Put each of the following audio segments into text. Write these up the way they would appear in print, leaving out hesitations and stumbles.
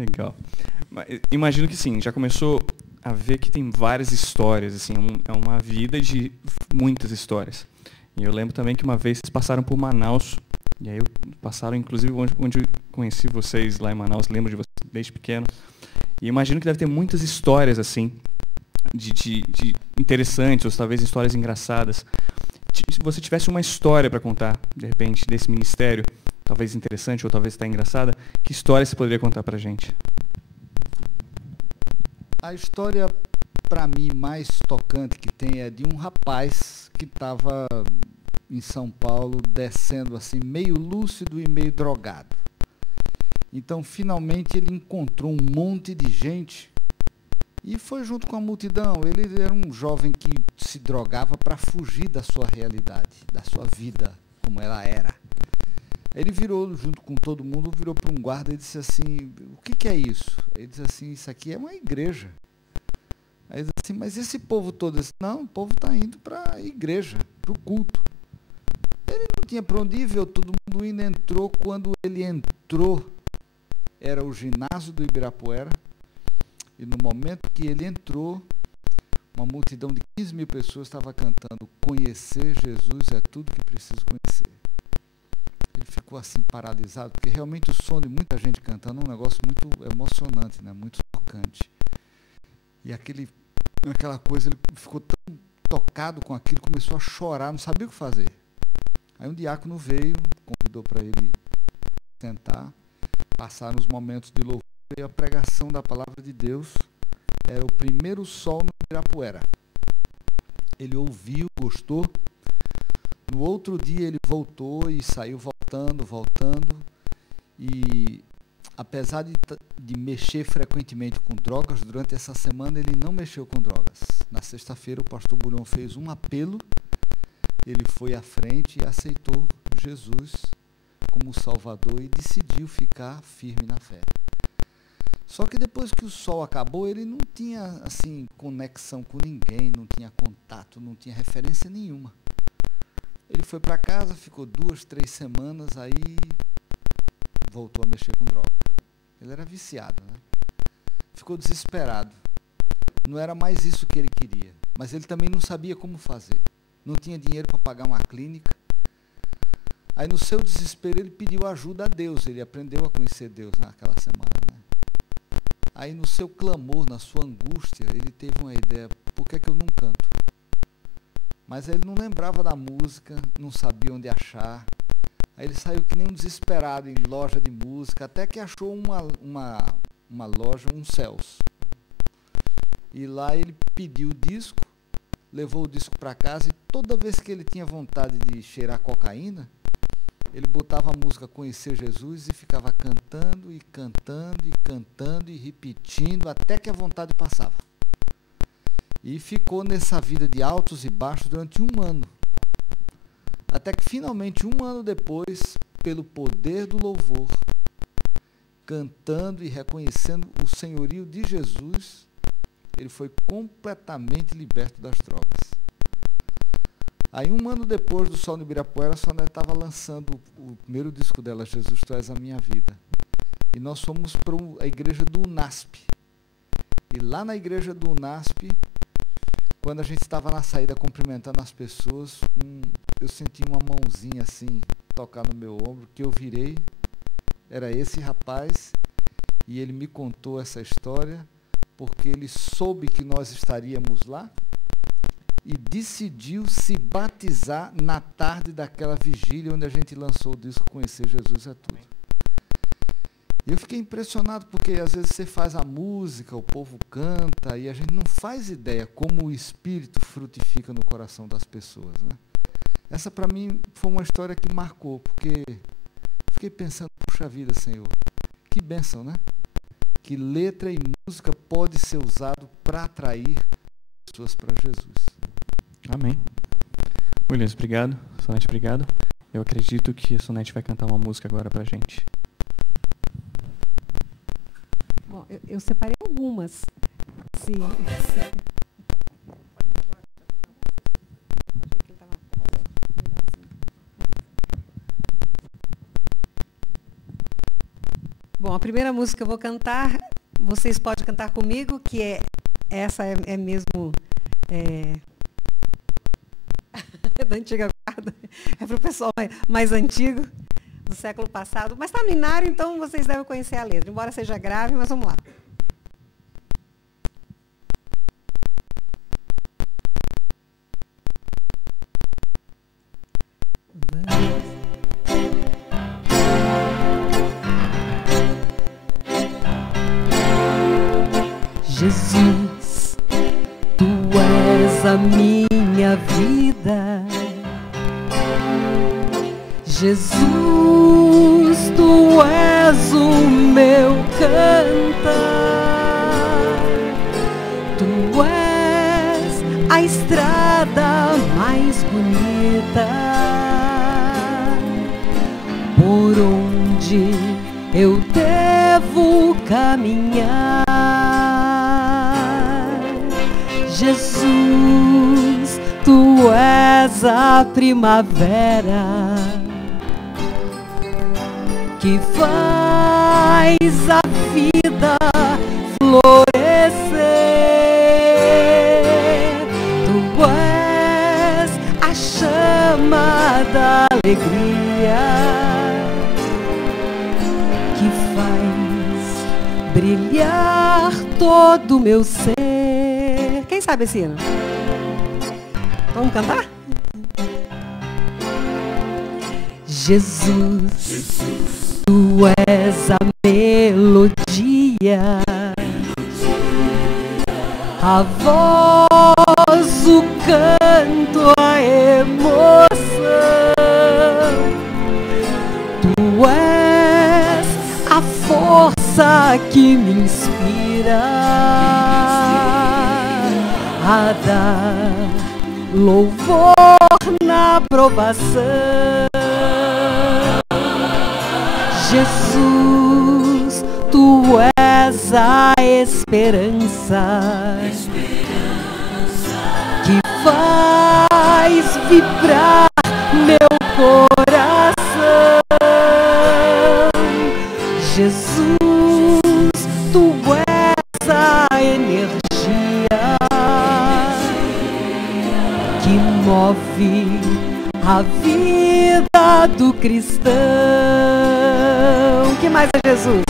Legal. Imagino que sim, já começou a ver que tem várias histórias, assim, é uma vida de muitas histórias. E eu lembro também que uma vez vocês passaram por Manaus, e aí passaram inclusive onde eu conheci vocês lá em Manaus, lembro de vocês desde pequeno. E imagino que deve ter muitas histórias assim, de interessantes, ou talvez histórias engraçadas. Se você tivesse uma história para contar, de repente, desse ministério, talvez interessante ou talvez até engraçada, que história você poderia contar para a gente? A história, para mim, mais tocante que tem é de um rapaz que estava em São Paulo descendo assim, meio lúcido e meio drogado. Então, finalmente, ele encontrou um monte de gente e foi junto com a multidão. Ele era um jovem que se drogava para fugir da sua realidade, da sua vida, como ela era. Ele virou, junto com todo mundo, virou para um guarda e disse assim, o que é isso? Ele disse assim, isso aqui é uma igreja. Aí ele disse assim, mas esse povo todo? Disse, não, o povo está indo para a igreja, para o culto. Ele não tinha para onde ir, viu todo mundo indo, entrou. Quando ele entrou, era o ginásio do Ibirapuera, e no momento que ele entrou, uma multidão de 15 mil pessoas estava cantando, conhecer Jesus é tudo que preciso conhecer. Ele ficou assim paralisado, porque realmente o som de muita gente cantando é um negócio muito emocionante, né? Muito tocante. E aquela coisa, ele ficou tão tocado com aquilo, começou a chorar, não sabia o que fazer. Aí um diácono veio, convidou para ele sentar, passaram os momentos de louvor e a pregação da palavra de Deus. Era o primeiro sol no Ibirapuera. Ele ouviu, gostou. No outro dia ele voltou e saiu voltando. E apesar de mexer frequentemente com drogas, durante essa semana ele não mexeu com drogas. Na sexta-feira o pastor Bulhão fez um apelo, ele foi à frente e aceitou Jesus como Salvador e decidiu ficar firme na fé. Só que depois que o sol acabou, ele não tinha assim conexão com ninguém, não tinha contato, não tinha referência nenhuma. Ele foi para casa, ficou 2, 3 semanas, aí voltou a mexer com droga. Ele era viciado, né? Ficou desesperado. Não era mais isso que ele queria, mas ele também não sabia como fazer. Não tinha dinheiro para pagar uma clínica. Aí no seu desespero ele pediu ajuda a Deus, ele aprendeu a conhecer Deus naquela semana, né? Aí no seu clamor, na sua angústia, ele teve uma ideia, por que eu não canto? Mas ele não lembrava da música, não sabia onde achar. Aí ele saiu que nem um desesperado em loja de música, até que achou uma loja, um Céus. E lá ele pediu o disco, levou o disco para casa e toda vez que ele tinha vontade de cheirar cocaína, ele botava a música Conhecer Jesus e ficava cantando e repetindo até que a vontade passava. E ficou nessa vida de altos e baixos durante 1 ano. Até que finalmente, 1 ano depois, pelo poder do louvor, cantando e reconhecendo o senhorio de Jesus, ele foi completamente liberto das drogas. Aí 1 ano depois do Sol no Ibirapuera, a Sonia estava lançando o primeiro disco dela, Jesus, Tu És a Minha Vida. E nós fomos para a igreja do UNASP. E lá na igreja do UNASP, quando a gente estava na saída cumprimentando as pessoas, eu senti uma mãozinha assim, tocar no meu ombro, que eu virei, era esse rapaz, e ele me contou essa história, porque ele soube que nós estaríamos lá, e decidiu se batizar na tarde daquela vigília onde a gente lançou o disco Conhecer Jesus é Tudo. E eu fiquei impressionado porque às vezes você faz a música, o povo canta e a gente não faz ideia como o Espírito frutifica no coração das pessoas, né? Essa para mim foi uma história que marcou, porque fiquei pensando, puxa vida, Senhor, que bênção, né? Que letra e música pode ser usado para atrair pessoas para Jesus. Amém. Williams, obrigado. Sonete, obrigado. Eu acredito que a Sonete vai cantar uma música agora pra gente. Bom, eu separei algumas. Sim. Bom, Bom, a primeira música que eu vou cantar, vocês podem cantar comigo, que essa é mesmo da antiga guarda, é para o pessoal mais antigo, do século passado, mas está no inário, então vocês devem conhecer a letra, embora seja grave, mas vamos lá. Jesus, tu és a minha vida. Jesus, tu és o meu cantar. Tu és a estrada mais bonita por onde eu devo caminhar. Jesus, tu és a primavera que faz a vida florescer. Tu és a chama da alegria que faz brilhar todo o meu ser. Quem sabe esse hino? Vamos cantar? Jesus, tu és a melodia, a voz, o canto, a emoção. Tu és a força que me inspira a dar louvor na provação. Jesus, tu és a esperança que faz vibrar meu coração. Jesus, tu és a energia que move a vida do cristão. Que mais é Jesus?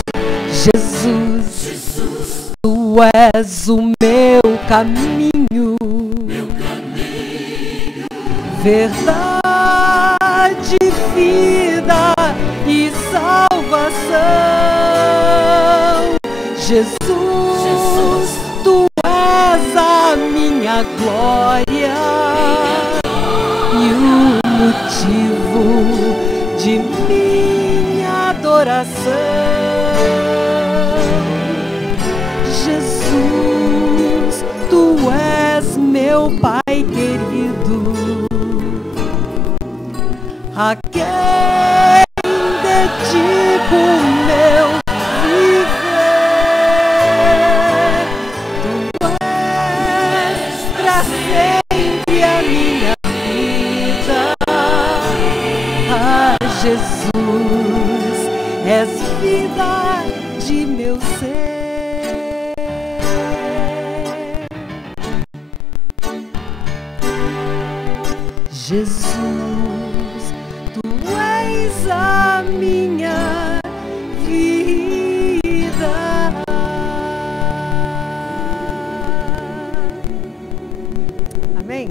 Jesus, tu és o meu caminho, verdade, vida e salvação. Jesus, tu és a minha glória e o motivo de minha adoração. Jesus, tu és meu Pai querido, a quem dedico o meu viver. Tu és pra sempre a minha vida. Ah, Jesus, és vida de meu ser. Jesus, tu és a minha vida. Amém?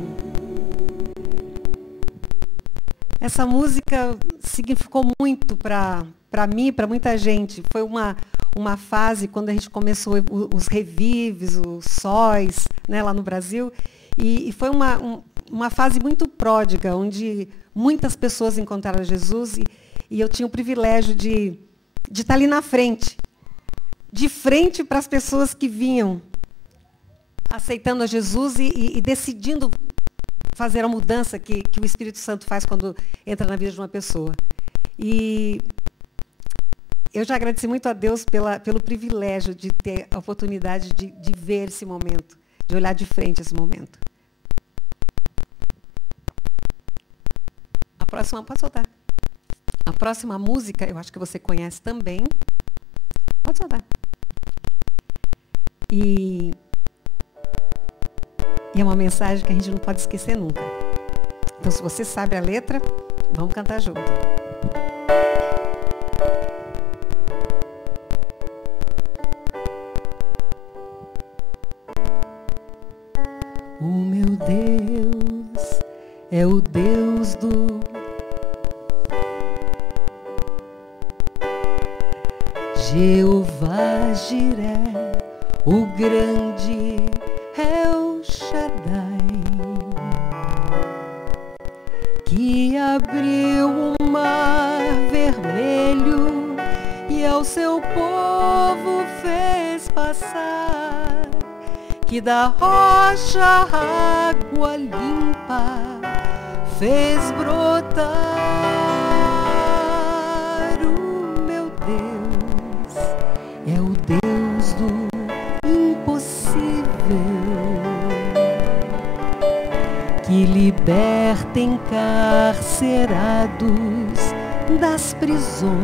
Essa música significou muito para mim, para muita gente. Foi uma fase quando a gente começou os revives, os sóis, né, lá no Brasil. E foi uma fase muito pródiga, onde muitas pessoas encontraram Jesus e eu tinha o privilégio de estar ali na frente, de frente para as pessoas que vinham aceitando a Jesus e decidindo fazer a mudança que o Espírito Santo faz quando entra na vida de uma pessoa. E eu já agradeci muito a Deus pelo privilégio de ter a oportunidade de ver esse momento, de olhar de frente esse momento. A próxima, pode soltar. A próxima música, eu acho que você conhece também. Pode soltar. E é uma mensagem que a gente não pode esquecer nunca. Então, se você sabe a letra, vamos cantar junto. O meu Deus é o Deus do Jeová Jiré, o grande El Shaddai, que abriu o mar vermelho e ao seu povo fez passar, que da rocha água limpa fez brotar. O meu Deus é o Deus do impossível, que liberta encarcerados das prisões,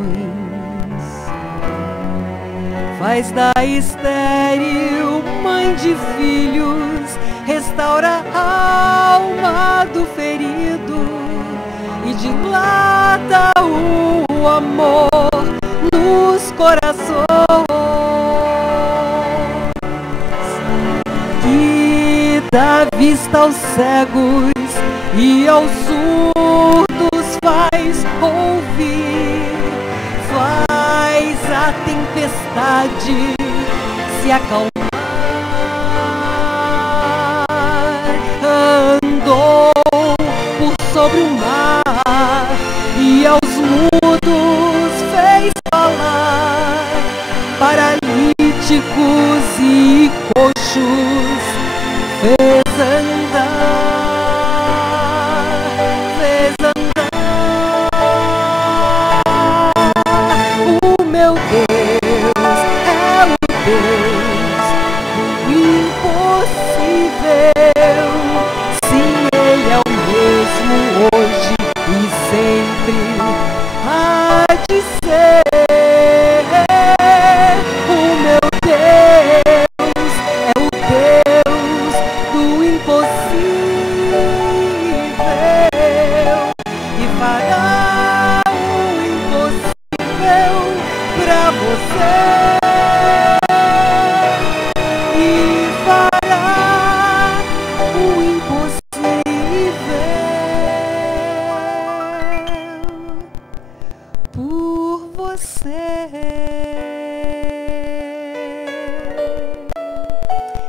faz da estéril mãe de filhos, restaura a alma do ferido e dilata o amor nos corações, que dá vista aos cegos e aos surdos faz ouvir, faz a tempestade se acalmar, andou por sobre o mar e aos mudos fez falar, paralíticos e coxos fez andar, fez andar. O meu Deus é o Deus do impossível. Sim, Ele é o mesmo hoje e sempre há de ser. O meu Deus é o Deus do impossível e fará o impossível pra você. E fará o impossível por você.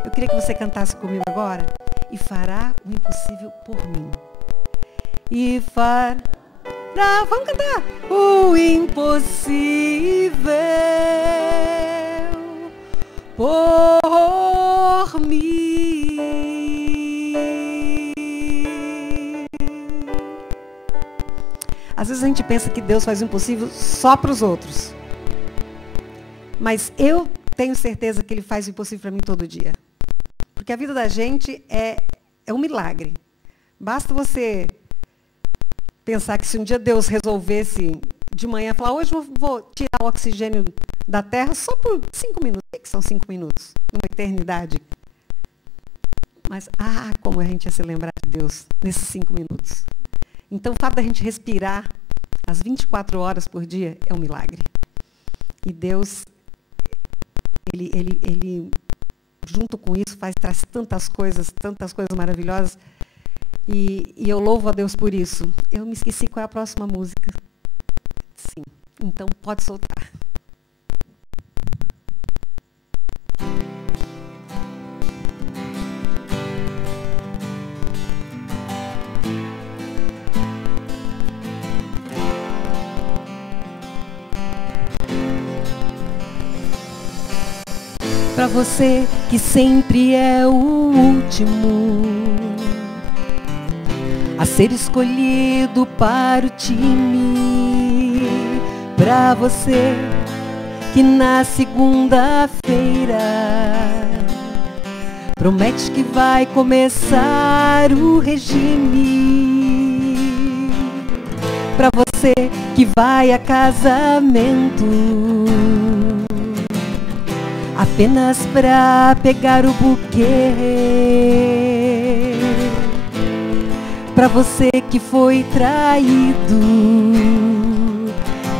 Eu queria que você cantasse comigo agora. E fará o impossível por mim. E fará, vamos cantar. O impossível por mim. Às vezes a gente pensa que Deus faz o impossível só para os outros. Mas eu tenho certeza que Ele faz o impossível para mim todo dia. Porque a vida da gente é um milagre. Basta você pensar que se um dia Deus resolvesse de manhã falar, hoje eu vou tirar o oxigênio da Terra só por 5 minutos. O que são 5 minutos? Numa eternidade. Mas, como a gente ia se lembrar de Deus nesses 5 minutos. Então, o fato da gente respirar as 24 horas por dia é um milagre. E Deus, Ele junto com isso, traz tantas coisas maravilhosas. E eu louvo a Deus por isso. Eu me esqueci qual é a próxima música. Sim, então pode soltar. Para você que sempre é o último a ser escolhido para o time, para você que na segunda-feira promete que vai começar o regime, para você que vai a casamento apenas pra pegar o buquê. Pra você que foi traído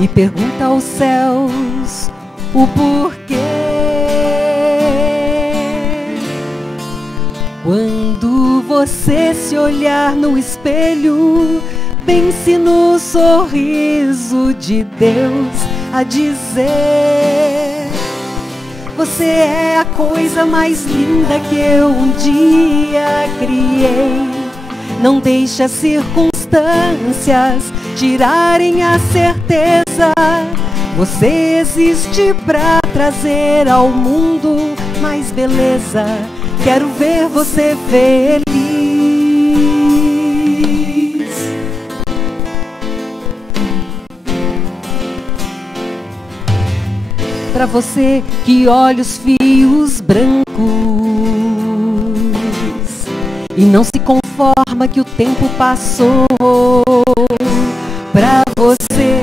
e pergunta aos céus o porquê. Quando você se olhar no espelho, pense no sorriso de Deus a dizer: você é a coisa mais linda que eu um dia criei. Não deixe as circunstâncias tirarem a certeza. Você existe pra trazer ao mundo mais beleza. Quero ver você feliz. Pra você que olha os fios brancos e não se conforma que o tempo passou. Pra você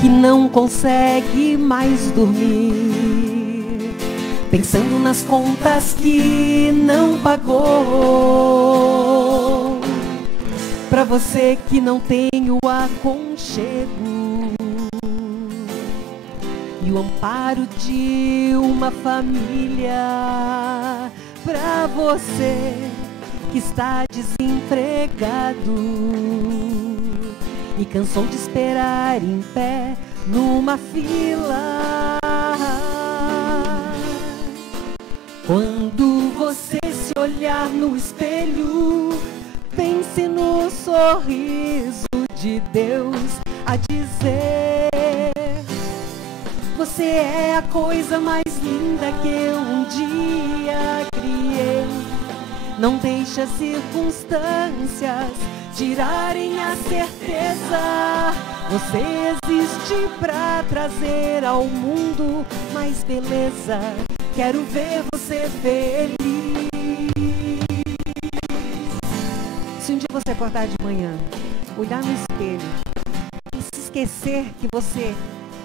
que não consegue mais dormir, pensando nas contas que não pagou. Pra você que não tem o aconchego e o amparo de uma família. Pra você que está desempregado e cansou de esperar em pé numa fila. Quando você se olhar no espelho, pense no sorriso de Deus a dizer: você é a coisa mais linda que eu um dia criei. Não deixe as circunstâncias tirarem a certeza. Você existe pra trazer ao mundo mais beleza. Quero ver você feliz. Se um dia você acordar de manhã, olhar no espelho e se esquecer que você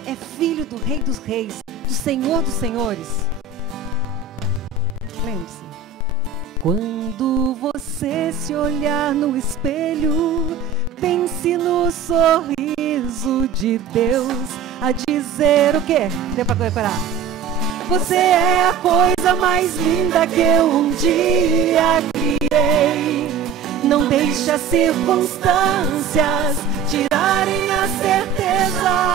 é filho do Rei dos Reis, do Senhor dos Senhores, lembre-se: quando você se olhar no espelho, pense no sorriso de Deus a dizer o quê? Deu pra decorar? Você é a coisa mais linda que eu um dia criei. Não deixe as circunstâncias tirarem a certeza.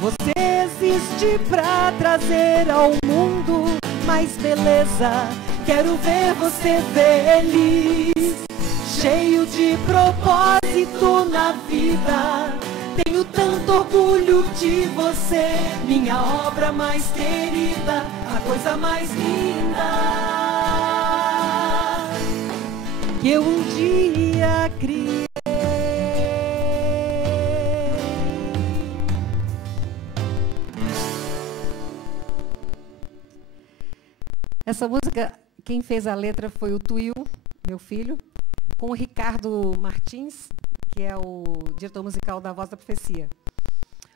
Você existe pra trazer ao mundo mais beleza. Quero ver você feliz, cheio de propósito na vida. Tenho tanto orgulho de você, minha obra mais querida, a coisa mais linda que eu um dia criei. Essa música, quem fez a letra foi o Tuil, meu filho, com o Ricardo Martins, que é o diretor musical da Voz da Profecia.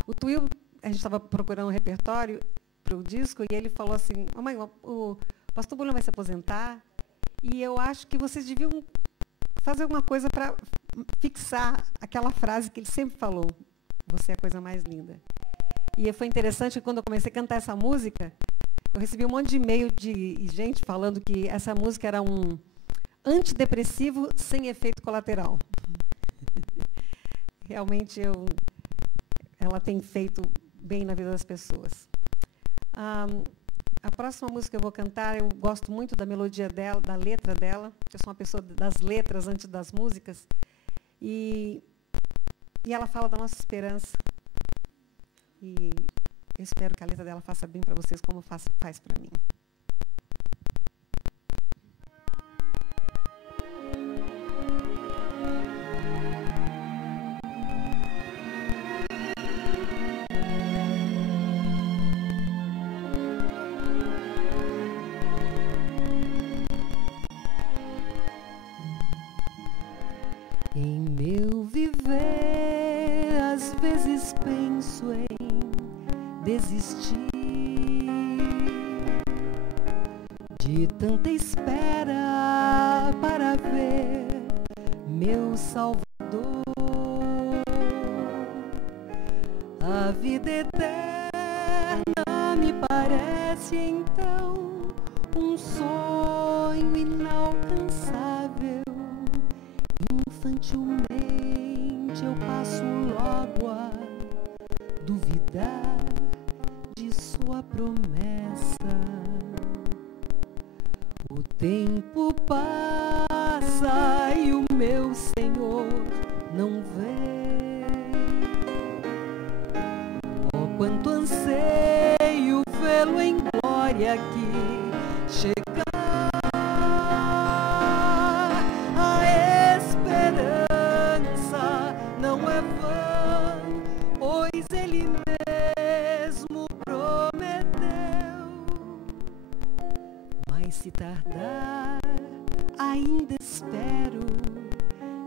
O Tuil, a gente estava procurando um repertório para o disco e ele falou assim: mamãe, o pastor Bruno vai se aposentar e eu acho que vocês deviam fazer alguma coisa para fixar aquela frase que ele sempre falou: você é a coisa mais linda. E foi interessante que quando eu comecei a cantar essa música, eu recebi um monte de e-mail de gente falando que essa música era um antidepressivo sem efeito colateral. Realmente ela tem feito bem na vida das pessoas. A próxima música que eu vou cantar, eu gosto muito da melodia dela, da letra dela. Eu sou uma pessoa das letras antes das músicas. E ela fala da nossa esperança. E eu espero que a letra dela faça bem para vocês, como faz para mim. Em meu viver, às vezes penso em desistir, de tanta espera para ver meu Salvador. A vida eterna me parece então um sonho inalcançável. Infantilmente eu passo logo a duvidar de sua promessa. O tempo passa e o meu Senhor não vem. Oh, quanto anseio vê-lo em glória aqui chegar. A esperança não é vã, pois Ele mesmo prometeu. Mas se tardar, ainda espero,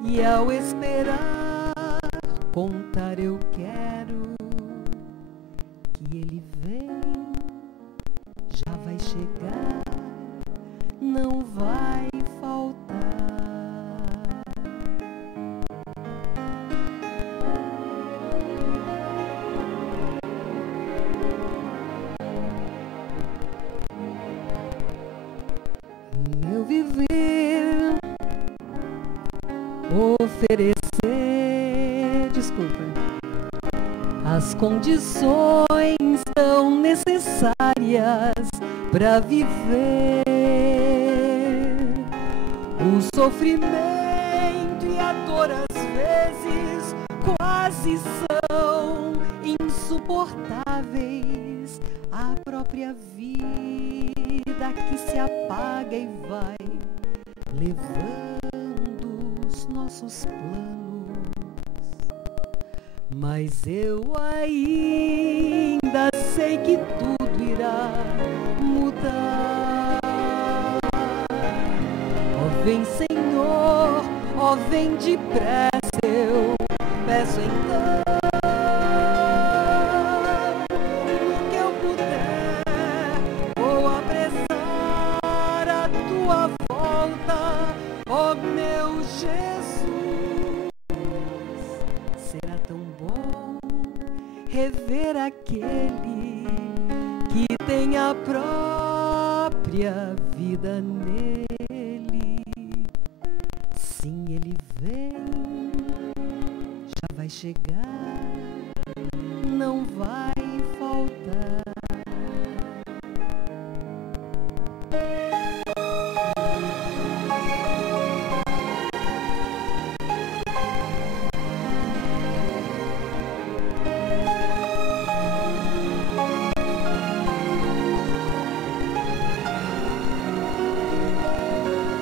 e ao esperar, contar eu quero que Ele vem, já vai chegar, não vai faltar. Meu viver, oferecer, desculpa, as condições tão necessárias para viver. O sofrimento e a dor às vezes quase são insuportáveis. A própria vida que se apaga e vai levando os nossos planos. Mas eu ainda sei que tudo irá mudar. Ó vem Senhor, ó vem depressa, eu peço então. No que eu puder, vou apressar a tua volta, ó meu Jesus. Será tão bom rever aquele que tem a própria vida nele. Sim, Ele vem, já vai chegar, não vai faltar.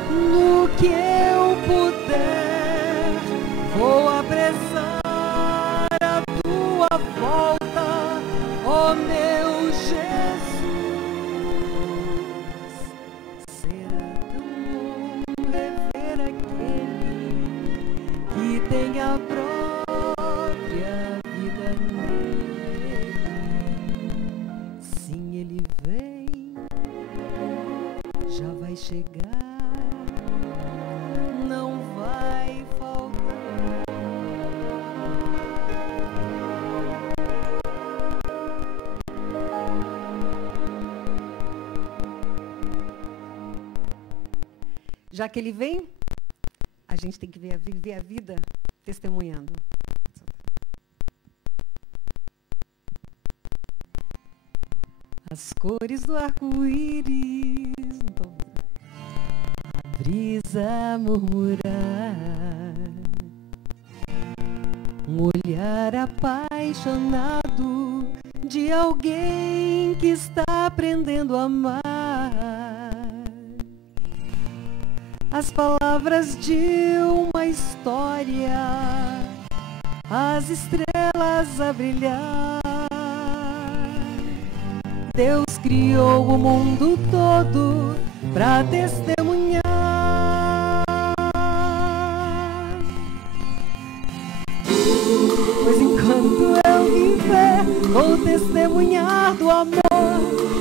No que eu puder, vou apressar a tua volta, ó meu Jesus. Será tão bom rever aquele que tem a própria vida nele. Sim, Ele vem, já vai chegar, não vai faltar. Já que Ele vem, a gente tem que viver a vida testemunhando. As cores do arco-íris, não tô ouvindo. A brisa murmurar, um olhar apaixonado de alguém que está aprendendo a amar. As palavras de uma história, as estrelas a brilhar. Deus criou o mundo todo para testemunhar. Pois enquanto eu viver, vou testemunhar do amor,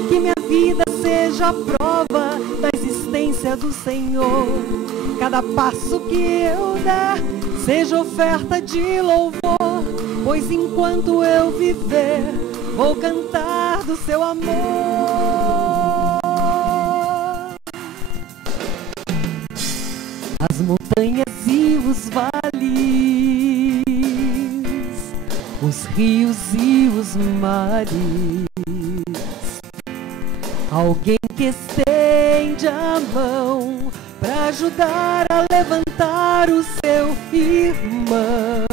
que minha vida seja seja a prova da existência do Senhor. Cada passo que eu der seja oferta de louvor, pois enquanto eu viver, vou cantar do seu amor. As montanhas e os vales, os rios e os mares, alguém que estende a mão para ajudar a levantar o seu irmão.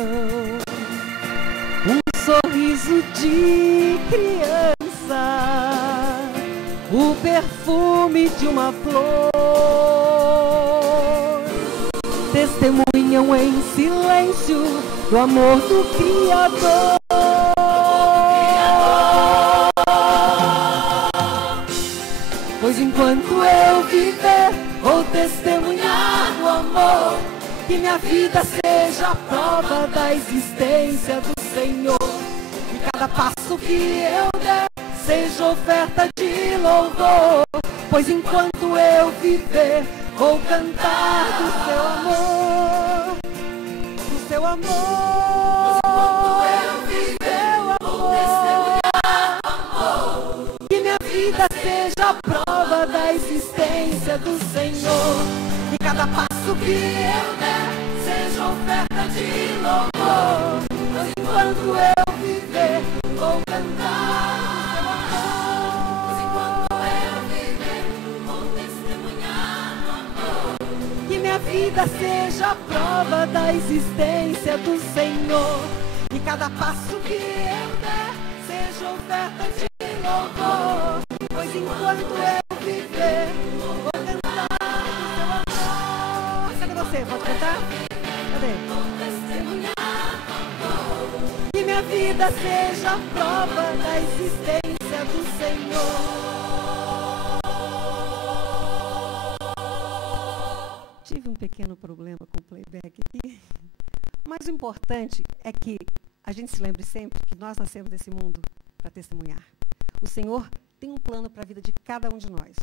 Um sorriso de criança, o perfume de uma flor, testemunham em silêncio do amor do Criador. Pois enquanto eu viver, vou testemunhar do amor, que minha vida seja a prova da existência do Senhor. E cada passo que eu der seja oferta de louvor, pois enquanto eu viver, vou cantar do seu amor, do seu amor. Enquanto eu viver, vou testemunhar do amor, que minha vida seja a prova da existência do Senhor. E cada passo que eu der seja oferta de louvor, pois enquanto eu viver, vou cantar do seu amor. Pois enquanto eu viver, vou testemunhar do amor, que minha vida seja a prova da existência do Senhor. E cada passo que eu der seja oferta de louvor, pois enquanto eu viver, vou cantar do seu amor. Cadê você? Pode cantar? Cadê? Vou testemunhar do amor, que minha vida seja a prova da existência do Senhor. Tive um pequeno problema com o playback aqui, mas o importante é que a gente se lembre sempre que nós nascemos nesse mundo para testemunhar. O Senhor tem um plano para a vida de cada um de nós.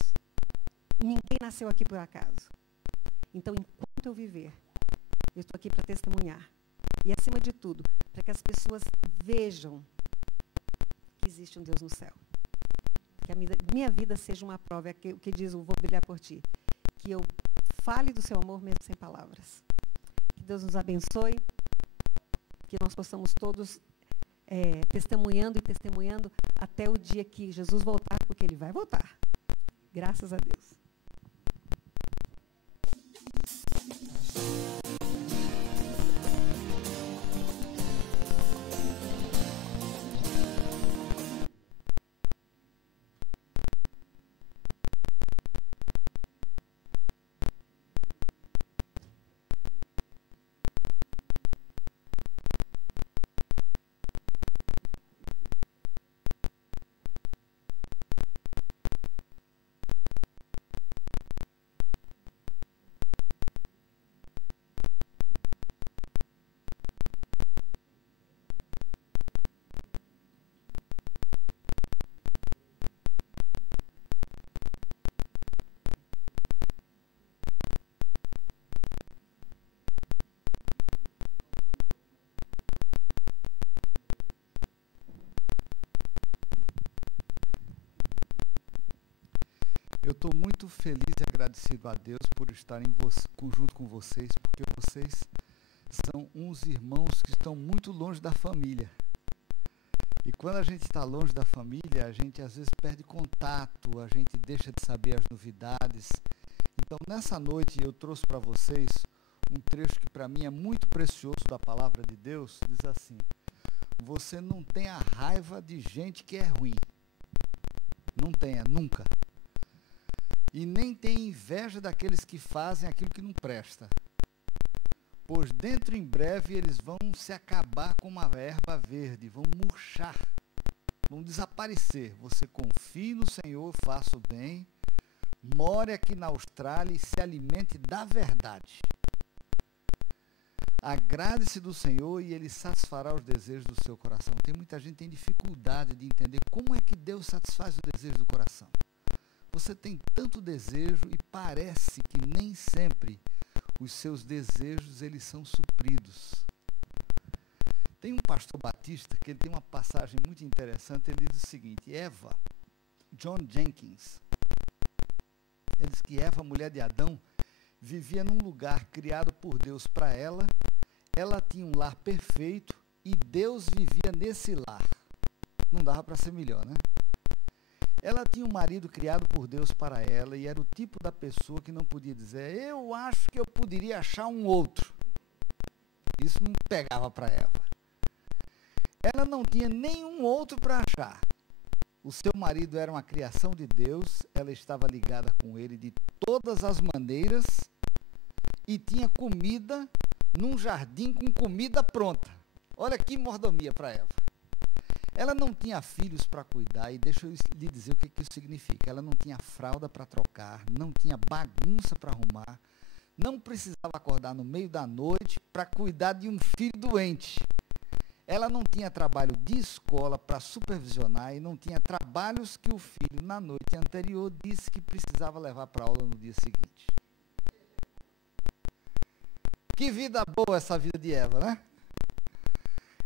Ninguém nasceu aqui por acaso. Então, enquanto eu viver, eu estou aqui para testemunhar. E, acima de tudo, para que as pessoas vejam que existe um Deus no céu. Que a minha vida seja uma prova, é o que diz o Vou Brilhar por Ti. Que eu fale do seu amor mesmo sem palavras. Que Deus nos abençoe, que nós possamos todos testemunhando e testemunhando até o dia que Jesus voltar, porque Ele vai voltar. Graças a Deus. Eu estou muito feliz e agradecido a Deus por estar junto com vocês, porque vocês são uns irmãos que estão muito longe da família. E quando a gente está longe da família, a gente às vezes perde contato, a gente deixa de saber as novidades. Então, nessa noite, eu trouxe para vocês um trecho que para mim é muito precioso da palavra de Deus. Diz assim: você não tenha raiva de gente que é ruim. Não tenha, nunca. E nem tenha inveja daqueles que fazem aquilo que não presta. Pois dentro em breve eles vão se acabar como uma erva verde, vão murchar, vão desaparecer. Você confie no Senhor, faça o bem, more aqui na Austrália e se alimente da verdade. Agrade-se do Senhor e Ele satisfará os desejos do seu coração. Tem muita gente que tem dificuldade de entender como é que Deus satisfaz o desejo do coração. Você tem tanto desejo e parece que nem sempre os seus desejos eles são supridos. Tem um pastor batista que ele tem uma passagem muito interessante, ele diz o seguinte: Eva, John Jenkins, ele diz que Eva, mulher de Adão, vivia num lugar criado por Deus para ela, ela tinha um lar perfeito e Deus vivia nesse lar. Não dava para ser melhor, né? Ela tinha um marido criado por Deus para ela e era o tipo da pessoa que não podia dizer: eu acho que eu poderia achar um outro. Isso não pegava para Eva. Ela não tinha nenhum outro para achar. O seu marido era uma criação de Deus, ela estava ligada com ele de todas as maneiras e tinha comida num jardim com comida pronta. Olha que mordomia para Eva. Ela não tinha filhos para cuidar, e deixa eu lhe dizer o que isso significa. Ela não tinha fralda para trocar, não tinha bagunça para arrumar, não precisava acordar no meio da noite para cuidar de um filho doente. Ela não tinha trabalho de escola para supervisionar e não tinha trabalhos que o filho, na noite anterior, disse que precisava levar para a aula no dia seguinte. Que vida boa essa vida de Eva, né?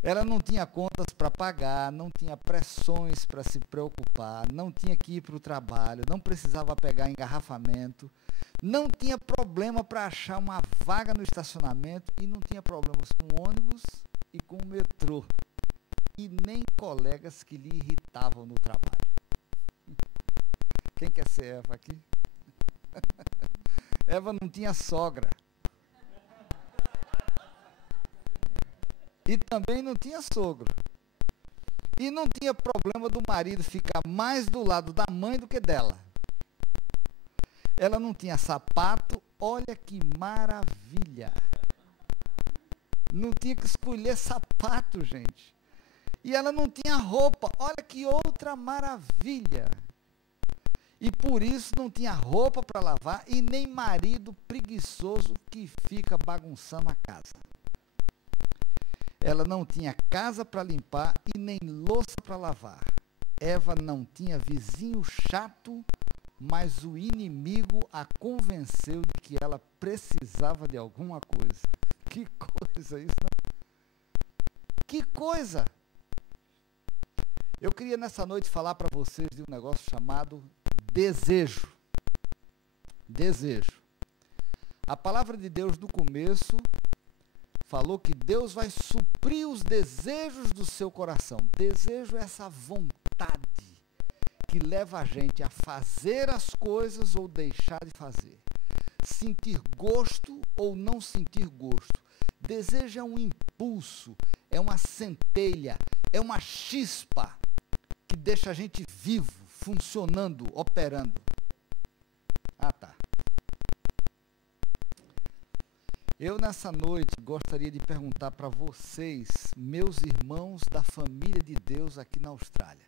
Ela não tinha contas para pagar, não tinha pressões para se preocupar, não tinha que ir para o trabalho, não precisava pegar engarrafamento, não tinha problema para achar uma vaga no estacionamento e não tinha problemas com ônibus e com o metrô. E nem colegas que lhe irritavam no trabalho. Quem quer ser Eva aqui? Eva não tinha sogra. E também não tinha sogro. E não tinha problema do marido ficar mais do lado da mãe do que dela. Ela não tinha sapato, olha que maravilha. Não tinha que escolher sapato, gente. E ela não tinha roupa, olha que outra maravilha. E por isso não tinha roupa para lavar e nem marido preguiçoso que fica bagunçando a casa. Ela não tinha casa para limpar e nem louça para lavar. Eva não tinha vizinho chato, mas o inimigo a convenceu de que ela precisava de alguma coisa. Que coisa isso, né? Que coisa! Eu queria nessa noite falar para vocês de um negócio chamado desejo. Desejo. A palavra de Deus no começo falou que Deus vai suprir os desejos do seu coração. Desejo é essa vontade que leva a gente a fazer as coisas ou deixar de fazer. Sentir gosto ou não sentir gosto. Desejo é um impulso, é uma centelha, é uma chispa que deixa a gente vivo, funcionando, operando. Ah, tá. Eu, nessa noite, gostaria de perguntar para vocês, meus irmãos da família de Deus aqui na Austrália,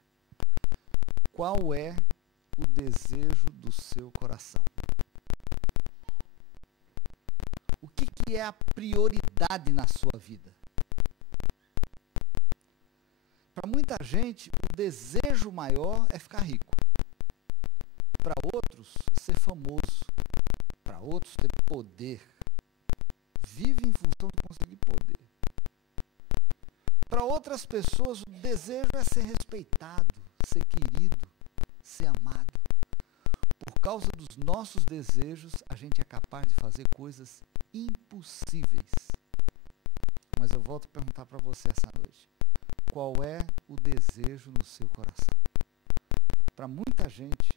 qual é o desejo do seu coração? O que é a prioridade na sua vida? Para muita gente, o desejo maior é ficar rico. Para outros, ser famoso. Para outros, ter poder. Vive em função de conseguir poder. Para outras pessoas, o desejo é ser respeitado, ser querido, ser amado. Por causa dos nossos desejos, a gente é capaz de fazer coisas impossíveis. Mas eu volto a perguntar para você essa noite. Qual é o desejo no seu coração? Para muita gente,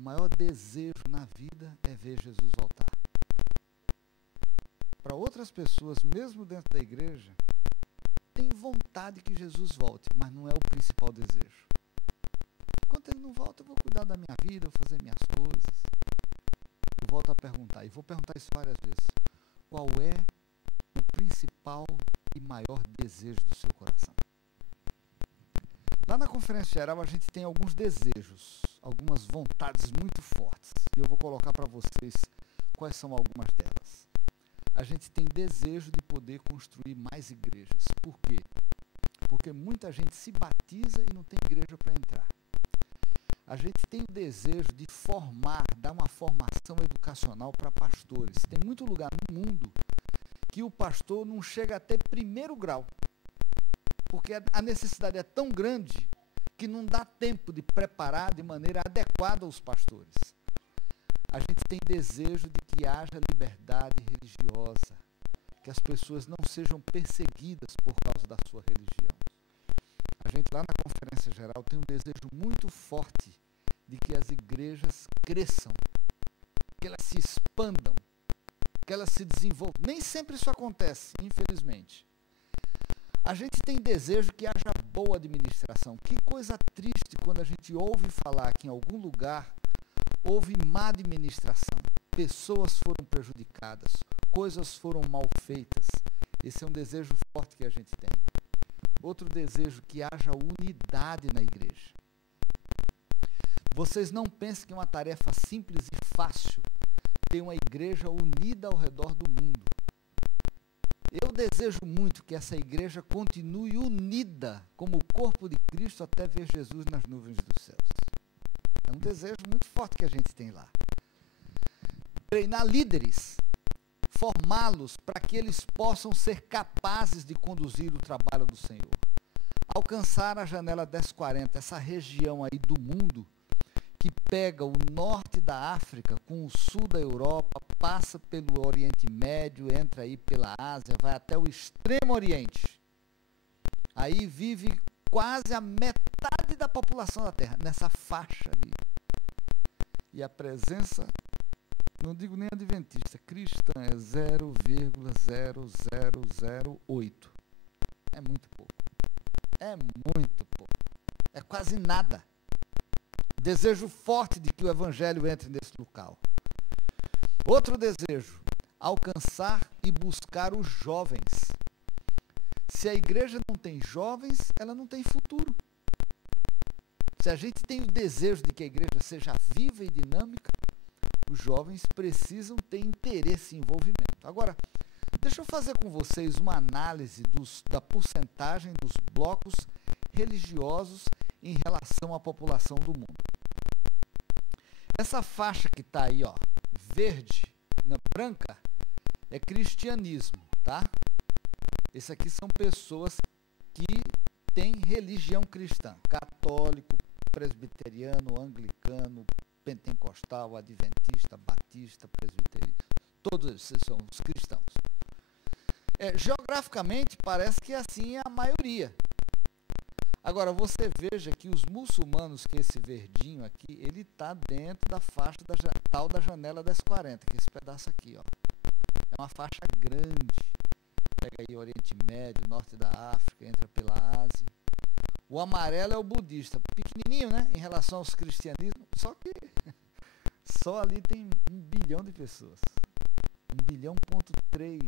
o maior desejo na vida é ver Jesus voltar. Para outras pessoas, mesmo dentro da igreja, tem vontade que Jesus volte, mas não é o principal desejo. Enquanto ele não volta, eu vou cuidar da minha vida, vou fazer minhas coisas. Eu volto a perguntar, e vou perguntar isso várias vezes. Qual é o principal e maior desejo do seu coração? Lá na Conferência Geral, a gente tem alguns desejos, algumas vontades muito fortes. E eu vou colocar para vocês quais são algumas delas. A gente tem desejo de poder construir mais igrejas. Por quê? Porque muita gente se batiza e não tem igreja para entrar. A gente tem o desejo de formar, dar uma formação educacional para pastores. Tem muito lugar no mundo que o pastor não chega até primeiro grau, porque a necessidade é tão grande que não dá tempo de preparar de maneira adequada os pastores. A gente tem desejo de que haja liberdade religiosa, que as pessoas não sejam perseguidas por causa da sua religião. A gente lá na Conferência Geral tem um desejo muito forte de que as igrejas cresçam, que elas se expandam, que elas se desenvolvam. Nem sempre isso acontece, infelizmente. A gente tem desejo que haja boa administração. Que coisa triste quando a gente ouve falar que em algum lugar houve má administração. Pessoas foram prejudicadas, coisas foram mal feitas. Esse é um desejo forte que a gente tem. Outro desejo, que haja unidade na igreja. Vocês não pensem que é uma tarefa simples e fácil ter uma igreja unida ao redor do mundo. Eu desejo muito que essa igreja continue unida como o corpo de Cristo até ver Jesus nas nuvens dos céus. É um desejo muito forte que a gente tem lá. Treinar líderes, formá-los para que eles possam ser capazes de conduzir o trabalho do Senhor. Alcançar a janela 1040, essa região aí do mundo que pega o norte da África com o sul da Europa, passa pelo Oriente Médio, entra aí pela Ásia, vai até o Extremo Oriente. Aí vive quase a metade da população da Terra, nessa faixa ali. E a presença, não digo nem adventista, cristã, é 0,0008. É muito pouco. É muito pouco. É quase nada. Desejo forte de que o evangelho entre nesse local. Outro desejo, alcançar e buscar os jovens. Se a igreja não tem jovens, ela não tem futuro. Se a gente tem o desejo de que a igreja seja viva e dinâmica, os jovens precisam ter interesse e envolvimento. Agora, deixa eu fazer com vocês uma análise da porcentagem dos blocos religiosos em relação à população do mundo. Essa faixa que está aí, ó, verde, branca, é cristianismo, tá? Esse aqui são pessoas que têm religião cristã, católico, presbiteriano, anglicano, pentecostal, adventista, batista, presbiteriano, todos esses são os cristãos. Geograficamente parece que assim é a maioria. Agora, você veja que os muçulmanos, que esse verdinho aqui, ele está dentro da faixa tal da janela 1040, que é esse pedaço aqui, ó. É uma faixa grande. Pega aí Oriente Médio, Norte da África, entra pela Ásia. O amarelo é o budista, pequenininho, né, em relação aos cristianismos, só que só ali tem 1 bilhão de pessoas. 1,3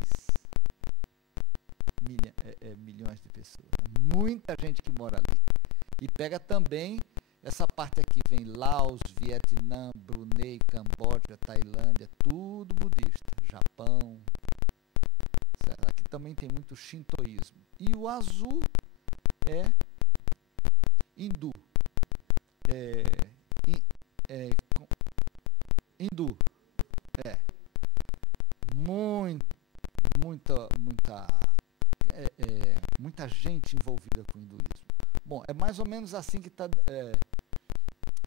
bilhão milhões de pessoas. É muita gente que mora ali. E pega também essa parte aqui, vem Laos, Vietnã, Brunei, Camboja, Tailândia, tudo budista. Japão. Certo? Aqui também tem muito shintoísmo. E o azul é hindu. Hindu. Muita gente envolvida com o hinduísmo. Bom, é mais ou menos assim que está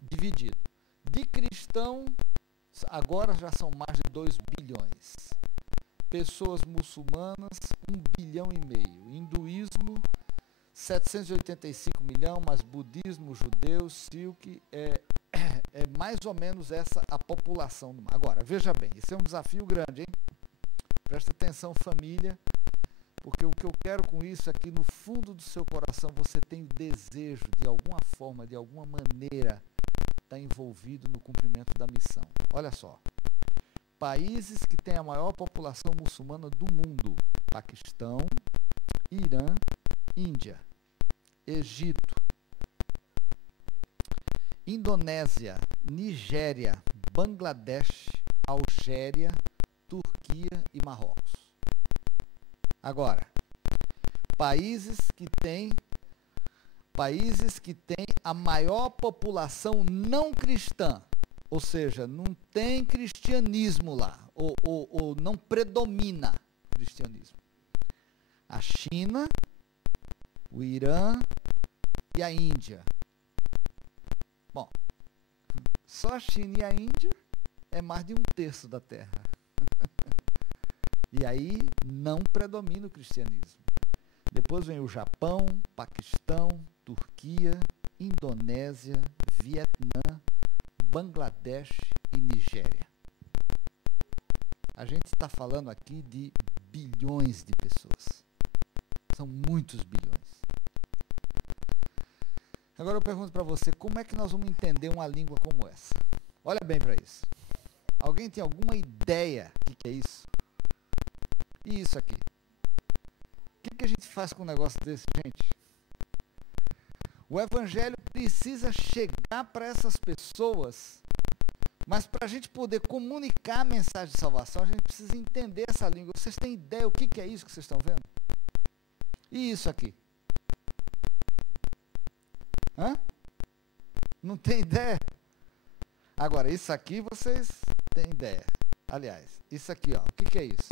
dividido. De cristão, agora já são mais de 2 bilhões. Pessoas muçulmanas, 1,5 bilhão. Hinduísmo, 785 milhões, mas budismo, judeu, silk, é mais ou menos essa a população do mar. Agora, veja bem, esse é um desafio grande, hein? Presta atenção, família, porque o que eu quero com isso é que no fundo do seu coração você tem o desejo, de alguma forma, de alguma maneira, estar envolvido no cumprimento da missão. Olha só, países que têm a maior população muçulmana do mundo: Paquistão, Irã, Índia, Egito, Indonésia, Nigéria, Bangladesh, Algéria, Turquia e Marrocos. Agora, países que têm países que têm a maior população não cristã, ou seja, não tem cristianismo lá, ou não predomina o cristianismo. A China, o Irã e a Índia. Bom, só a China e a Índia é mais de 1/3 da Terra. E aí não predomina o cristianismo. Depois vem o Japão, Paquistão, Turquia, Indonésia, Vietnã, Bangladesh e Nigéria. A gente está falando aqui de bilhões de pessoas. São muitos bilhões. Agora eu pergunto para você, como é que nós vamos entender uma língua como essa? Olha bem para isso. Alguém tem alguma ideia do que é isso? E isso aqui? O que a gente faz com um negócio desse, gente? O evangelho precisa chegar para essas pessoas, mas para a gente poder comunicar a mensagem de salvação, a gente precisa entender essa língua. Vocês têm ideia o que é isso que vocês estão vendo? E isso aqui? Hã? Não tem ideia? Agora, isso aqui vocês têm ideia. Aliás, isso aqui, ó, o que é isso?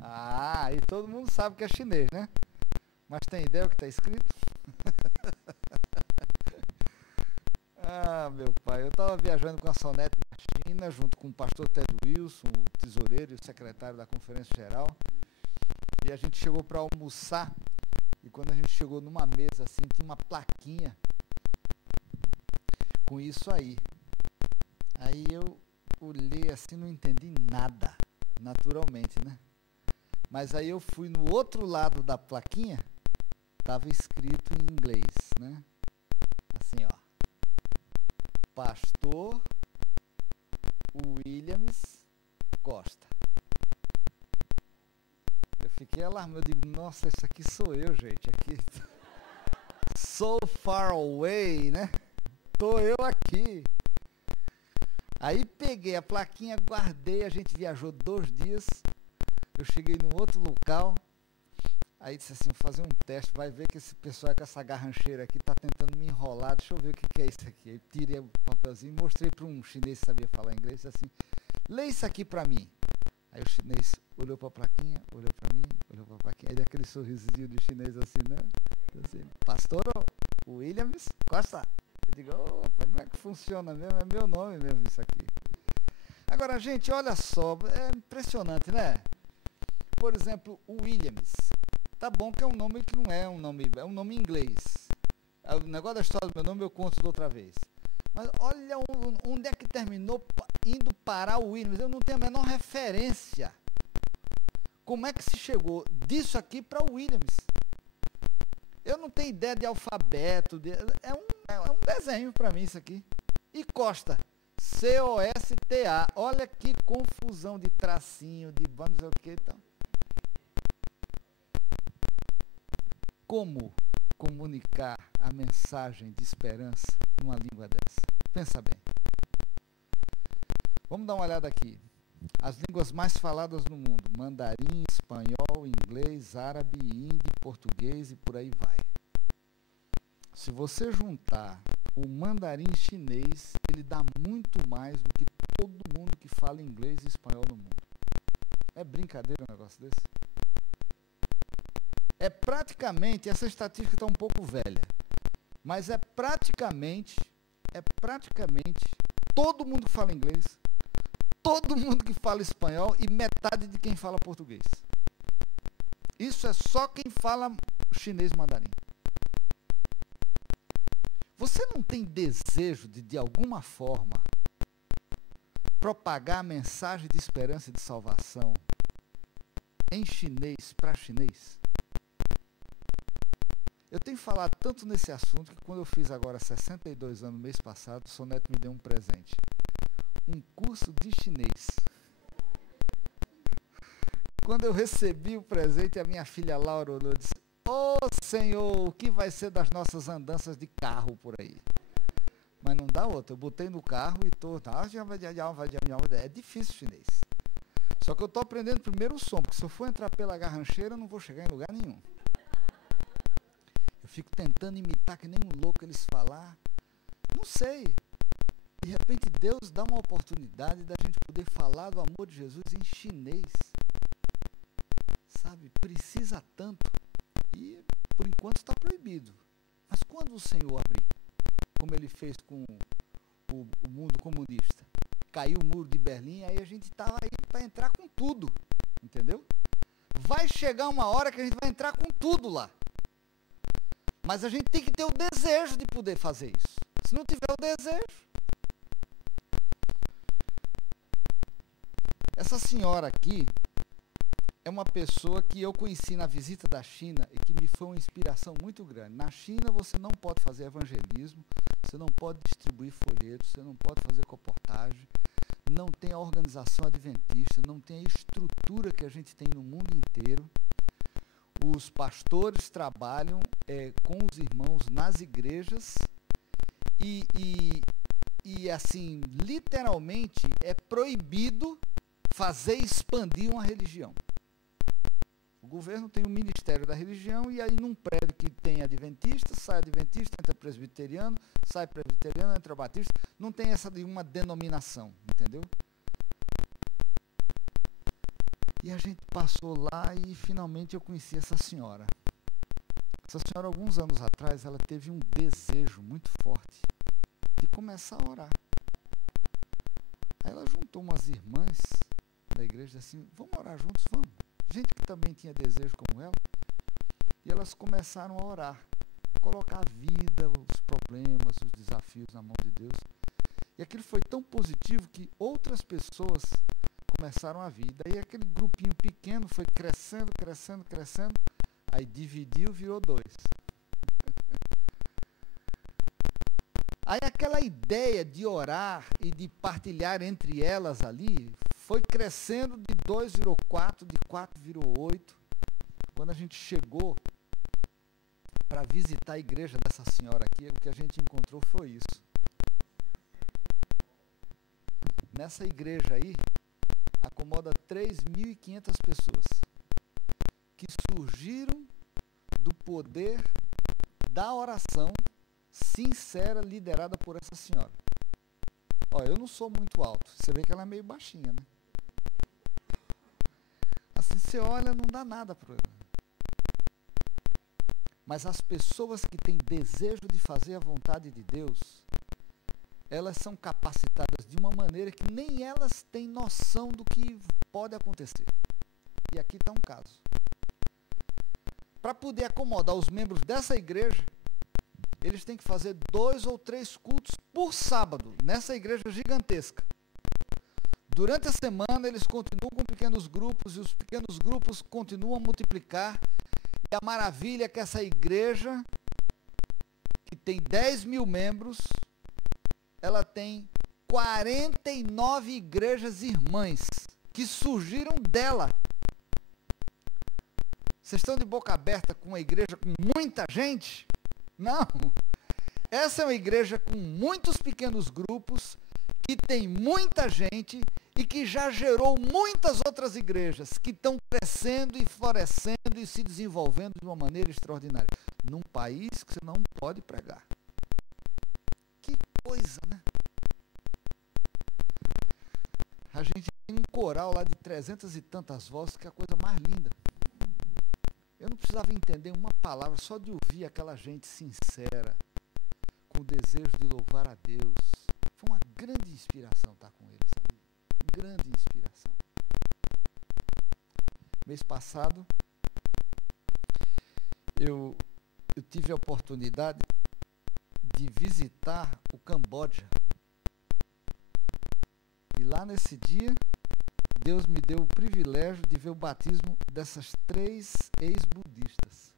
Ah, e todo mundo sabe que é chinês, né? Mas tem ideia o que está escrito? Ah, meu pai, eu estava viajando com a Sonete na China, junto com o pastor Ted Wilson, o tesoureiro e o secretário da Conferência Geral. E a gente chegou para almoçar, e quando a gente chegou numa mesa assim, tinha uma plaquinha com isso aí. Aí eu olhei assim, não entendi nada, naturalmente, né? Mas aí eu fui no outro lado da plaquinha, estava escrito em inglês, né? Assim, ó. Pastor Williams Costa. Eu fiquei alarmado, eu digo, nossa, isso aqui sou eu, gente. Aqui. So far away, né? Tô eu aqui. Aí peguei a plaquinha, guardei, a gente viajou 2 dias. Eu cheguei num outro local, aí disse assim, vou fazer um teste, vai ver que esse pessoal com essa garrancheira aqui está tentando me enrolar, deixa eu ver o que é isso aqui. Aí tirei o papelzinho, mostrei para um chinês que sabia falar inglês, disse assim, lê isso aqui para mim. Aí o chinês olhou para a plaquinha, olhou para mim, olhou para a plaquinha, aí deu aquele sorrisinho de chinês assim, né? Assim, Pastor Williams Costa. Eu digo, como é que funciona mesmo? É meu nome mesmo isso aqui. Agora, gente, olha só, é impressionante, né? Por exemplo, o Williams. Tá bom que é um nome que não é um nome, é um nome em inglês. O negócio da história do meu nome eu conto de outra vez. Mas olha onde é que terminou indo parar o Williams. Eu não tenho a menor referência. Como é que se chegou disso aqui para o Williams? Eu não tenho ideia de alfabeto. É um desenho para mim isso aqui. E Costa. C-O-S-T-A. Olha que confusão de tracinho, de vamos dizer o que e tal. Como comunicar a mensagem de esperança numa língua dessa? Pensa bem. Vamos dar uma olhada aqui. As línguas mais faladas no mundo: mandarim, espanhol, inglês, árabe, hindi, português e por aí vai. Se você juntar o mandarim chinês, ele dá muito mais do que todo mundo que fala inglês e espanhol no mundo. É brincadeira um negócio desse? É praticamente, essa estatística está um pouco velha, mas é praticamente todo mundo que fala inglês, todo mundo que fala espanhol e metade de quem fala português. Isso é só quem fala chinês mandarim. Você não tem desejo de alguma forma, propagar a mensagem de esperança e de salvação em chinês para chinês? Eu tenho falado tanto nesse assunto que quando eu fiz agora 62 anos, mês passado, o Sonete me deu um presente. Um curso de chinês. Quando eu recebi o presente, a minha filha Laura olhou e disse, ô Senhor, o que vai ser das nossas andanças de carro por aí? Mas não dá outra. Eu botei no carro e estou... É difícil chinês. Só que eu estou aprendendo primeiro o som, porque se eu for entrar pela garrancheira, eu não vou chegar em lugar nenhum. Eu fico tentando imitar que nem um louco eles falar. Não sei. De repente Deus dá uma oportunidade da gente poder falar do amor de Jesus em chinês. Sabe? Precisa tanto. E por enquanto está proibido. Mas quando o Senhor abrir, como ele fez com o mundo comunista, caiu o muro de Berlim, aí a gente está aí para entrar com tudo. Entendeu? Vai chegar uma hora que a gente vai entrar com tudo lá. Mas a gente tem que ter o desejo de poder fazer isso. Se não tiver o desejo... Essa senhora aqui é uma pessoa que eu conheci na visita da China e que me foi uma inspiração muito grande. Na China você não pode fazer evangelismo, você não pode distribuir folhetos, você não pode fazer reportagem, não tem a organização adventista, não tem a estrutura que a gente tem no mundo inteiro. Os pastores trabalham com os irmãos nas igrejas e assim, literalmente é proibido fazer expandir uma religião. O governo tem o Ministério da Religião e aí num prédio que tem adventista, sai adventista, entra presbiteriano, sai presbiteriano, entra batista, não tem essa de uma denominação, entendeu? E a gente passou lá e finalmente eu conheci essa senhora. Essa senhora, alguns anos atrás, ela teve um desejo muito forte de começar a orar. Aí ela juntou umas irmãs da igreja e disse assim, vamos orar juntos, vamos. Gente que também tinha desejo como ela. E elas começaram a orar, colocar a vida, os problemas, os desafios na mão de Deus. E aquilo foi tão positivo que outras pessoas começaram a vir. Daí aquele grupinho pequeno foi crescendo, crescendo, crescendo. Aí dividiu, virou 2. Aí aquela ideia de orar e de partilhar entre elas ali foi crescendo, de 2 virou 4, de 4 virou 8. Quando a gente chegou para visitar a igreja dessa senhora aqui, o que a gente encontrou foi isso. Nessa igreja aí, acomoda 3.500 pessoas que surgiram do poder da oração sincera liderada por essa senhora. Ó, eu não sou muito alto, você vê que ela é meio baixinha, né? Assim, você olha, não dá nada para ela. Mas as pessoas que têm desejo de fazer a vontade de Deus, elas são capacitadas de uma maneira que nem elas têm noção do que pode acontecer. E aqui está um caso. Para poder acomodar os membros dessa igreja, eles têm que fazer 2 ou 3 cultos por sábado, nessa igreja gigantesca. Durante a semana, eles continuam com pequenos grupos, e os pequenos grupos continuam a multiplicar. E a maravilha é que essa igreja, que tem 10.000 membros, ela tem 49 igrejas irmãs, que surgiram dela. Vocês estão de boca aberta com uma igreja com muita gente? Não. Essa é uma igreja com muitos pequenos grupos, que tem muita gente e que já gerou muitas outras igrejas que estão crescendo e florescendo e se desenvolvendo de uma maneira extraordinária. Num país que você não pode pregar. Que coisa, né? A gente tem um coral lá de 300 e tantas vozes, que é a coisa mais linda. Eu não precisava entender uma palavra, só de ouvir aquela gente sincera, com o desejo de louvar a Deus. Foi uma grande inspiração estar com eles, sabe? Grande inspiração. Mês passado, eu tive a oportunidade de visitar o Camboja. E lá nesse dia, Deus me deu o privilégio de ver o batismo dessas 3 ex-budistas.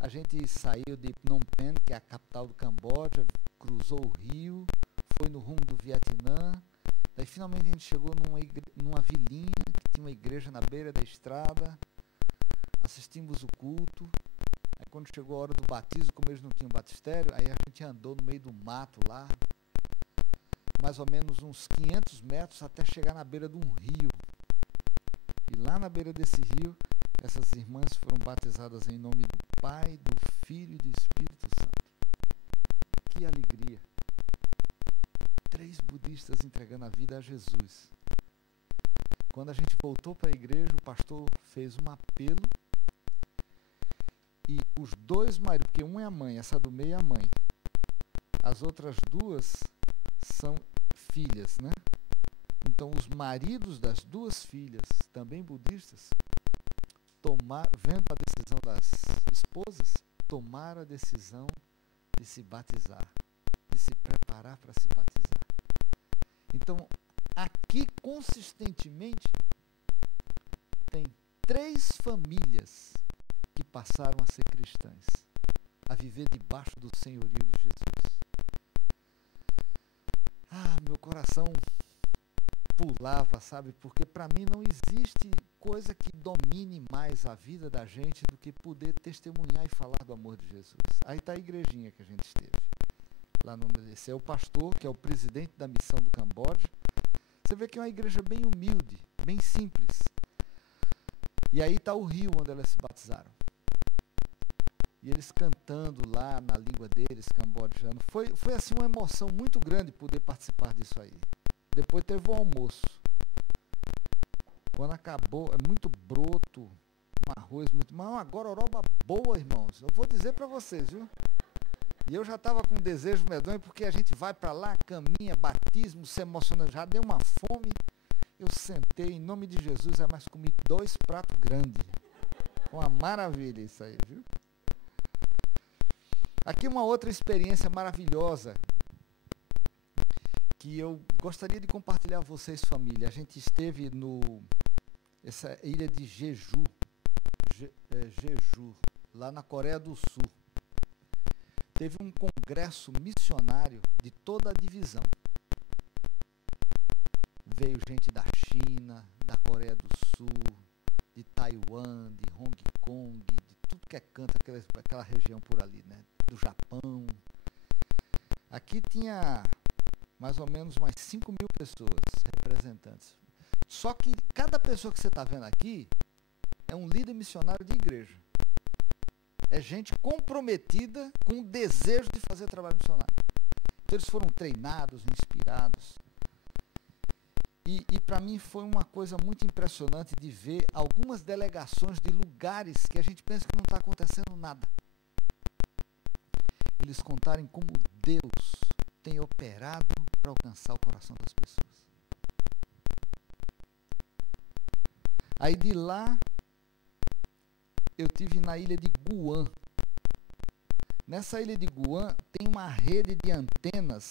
A gente saiu de Phnom Penh, que é a capital do Camboja, cruzou o rio, foi no rumo do Vietnã. Daí finalmente a gente chegou numa vilinha que tinha uma igreja na beira da estrada. Assistimos o culto. Aí quando chegou a hora do batismo, como eles não tinham batistério, aí a gente andou no meio do mato lá, mais ou menos uns 500 metros até chegar na beira de um rio. E lá na beira desse rio, Essas irmãs foram batizadas em nome do Pai, do Filho e do Espírito Santo. Que alegria! 3 budistas entregando a vida a Jesus. Quando a gente voltou para a igreja, o pastor fez um apelo e os 2 maridos, porque um é a mãe, essa do meio é a mãe. As outras 2 são filhas, né? Então, os maridos das 2 filhas, também budistas, vendo a decisão das esposas, tomaram a decisão de se batizar, de se preparar para se batizar. Então, aqui, consistentemente, tem 3 famílias que passaram a ser cristãs, a viver debaixo do senhorio de Jesus. Ah, meu coração pulava, sabe? Porque para mim não existe coisa que domine mais a vida da gente do que poder testemunhar e falar do amor de Jesus. Aí está a igrejinha que a gente esteve. Lá esse é o pastor, que é o presidente da missão do Camboja. Você vê que é uma igreja bem humilde, bem simples. E aí está o rio onde elas se batizaram. E eles cantando lá na língua deles, cambodjano. Foi assim uma emoção muito grande poder participar disso aí. Depois teve o almoço. Quando acabou, é muito broto, um arroz muito... Mas uma gororoba boa, irmãos. Eu vou dizer para vocês, viu? E eu já estava com um desejo medonho, porque a gente vai para lá, caminha, batismo, se emociona. Já deu uma fome. Eu sentei, em nome de Jesus, mas comi 2 pratos grandes. Uma maravilha isso aí, viu? Aqui uma outra experiência maravilhosa que eu gostaria de compartilhar com vocês, família. A gente esteve essa ilha de Jeju, lá na Coreia do Sul. Teve um congresso missionário de toda a divisão. Veio gente da China, da Coreia do Sul, de Taiwan, de Hong Kong, de tudo que é canto, aquela região por ali, né? Do Japão. Aqui tinha mais ou menos umas 5.000 pessoas, representantes. Só que cada pessoa que você está vendo aqui é um líder missionário de igreja. É gente comprometida com o desejo de fazer trabalho missionário. Então eles foram treinados, inspirados. E para mim foi uma coisa muito impressionante de ver algumas delegações de lugares que a gente pensa que não está acontecendo nada. Eles contarem como Deus tem operado para alcançar o coração das pessoas. Aí de lá, eu tive na ilha de Guam. Nessa ilha de Guam tem uma rede de antenas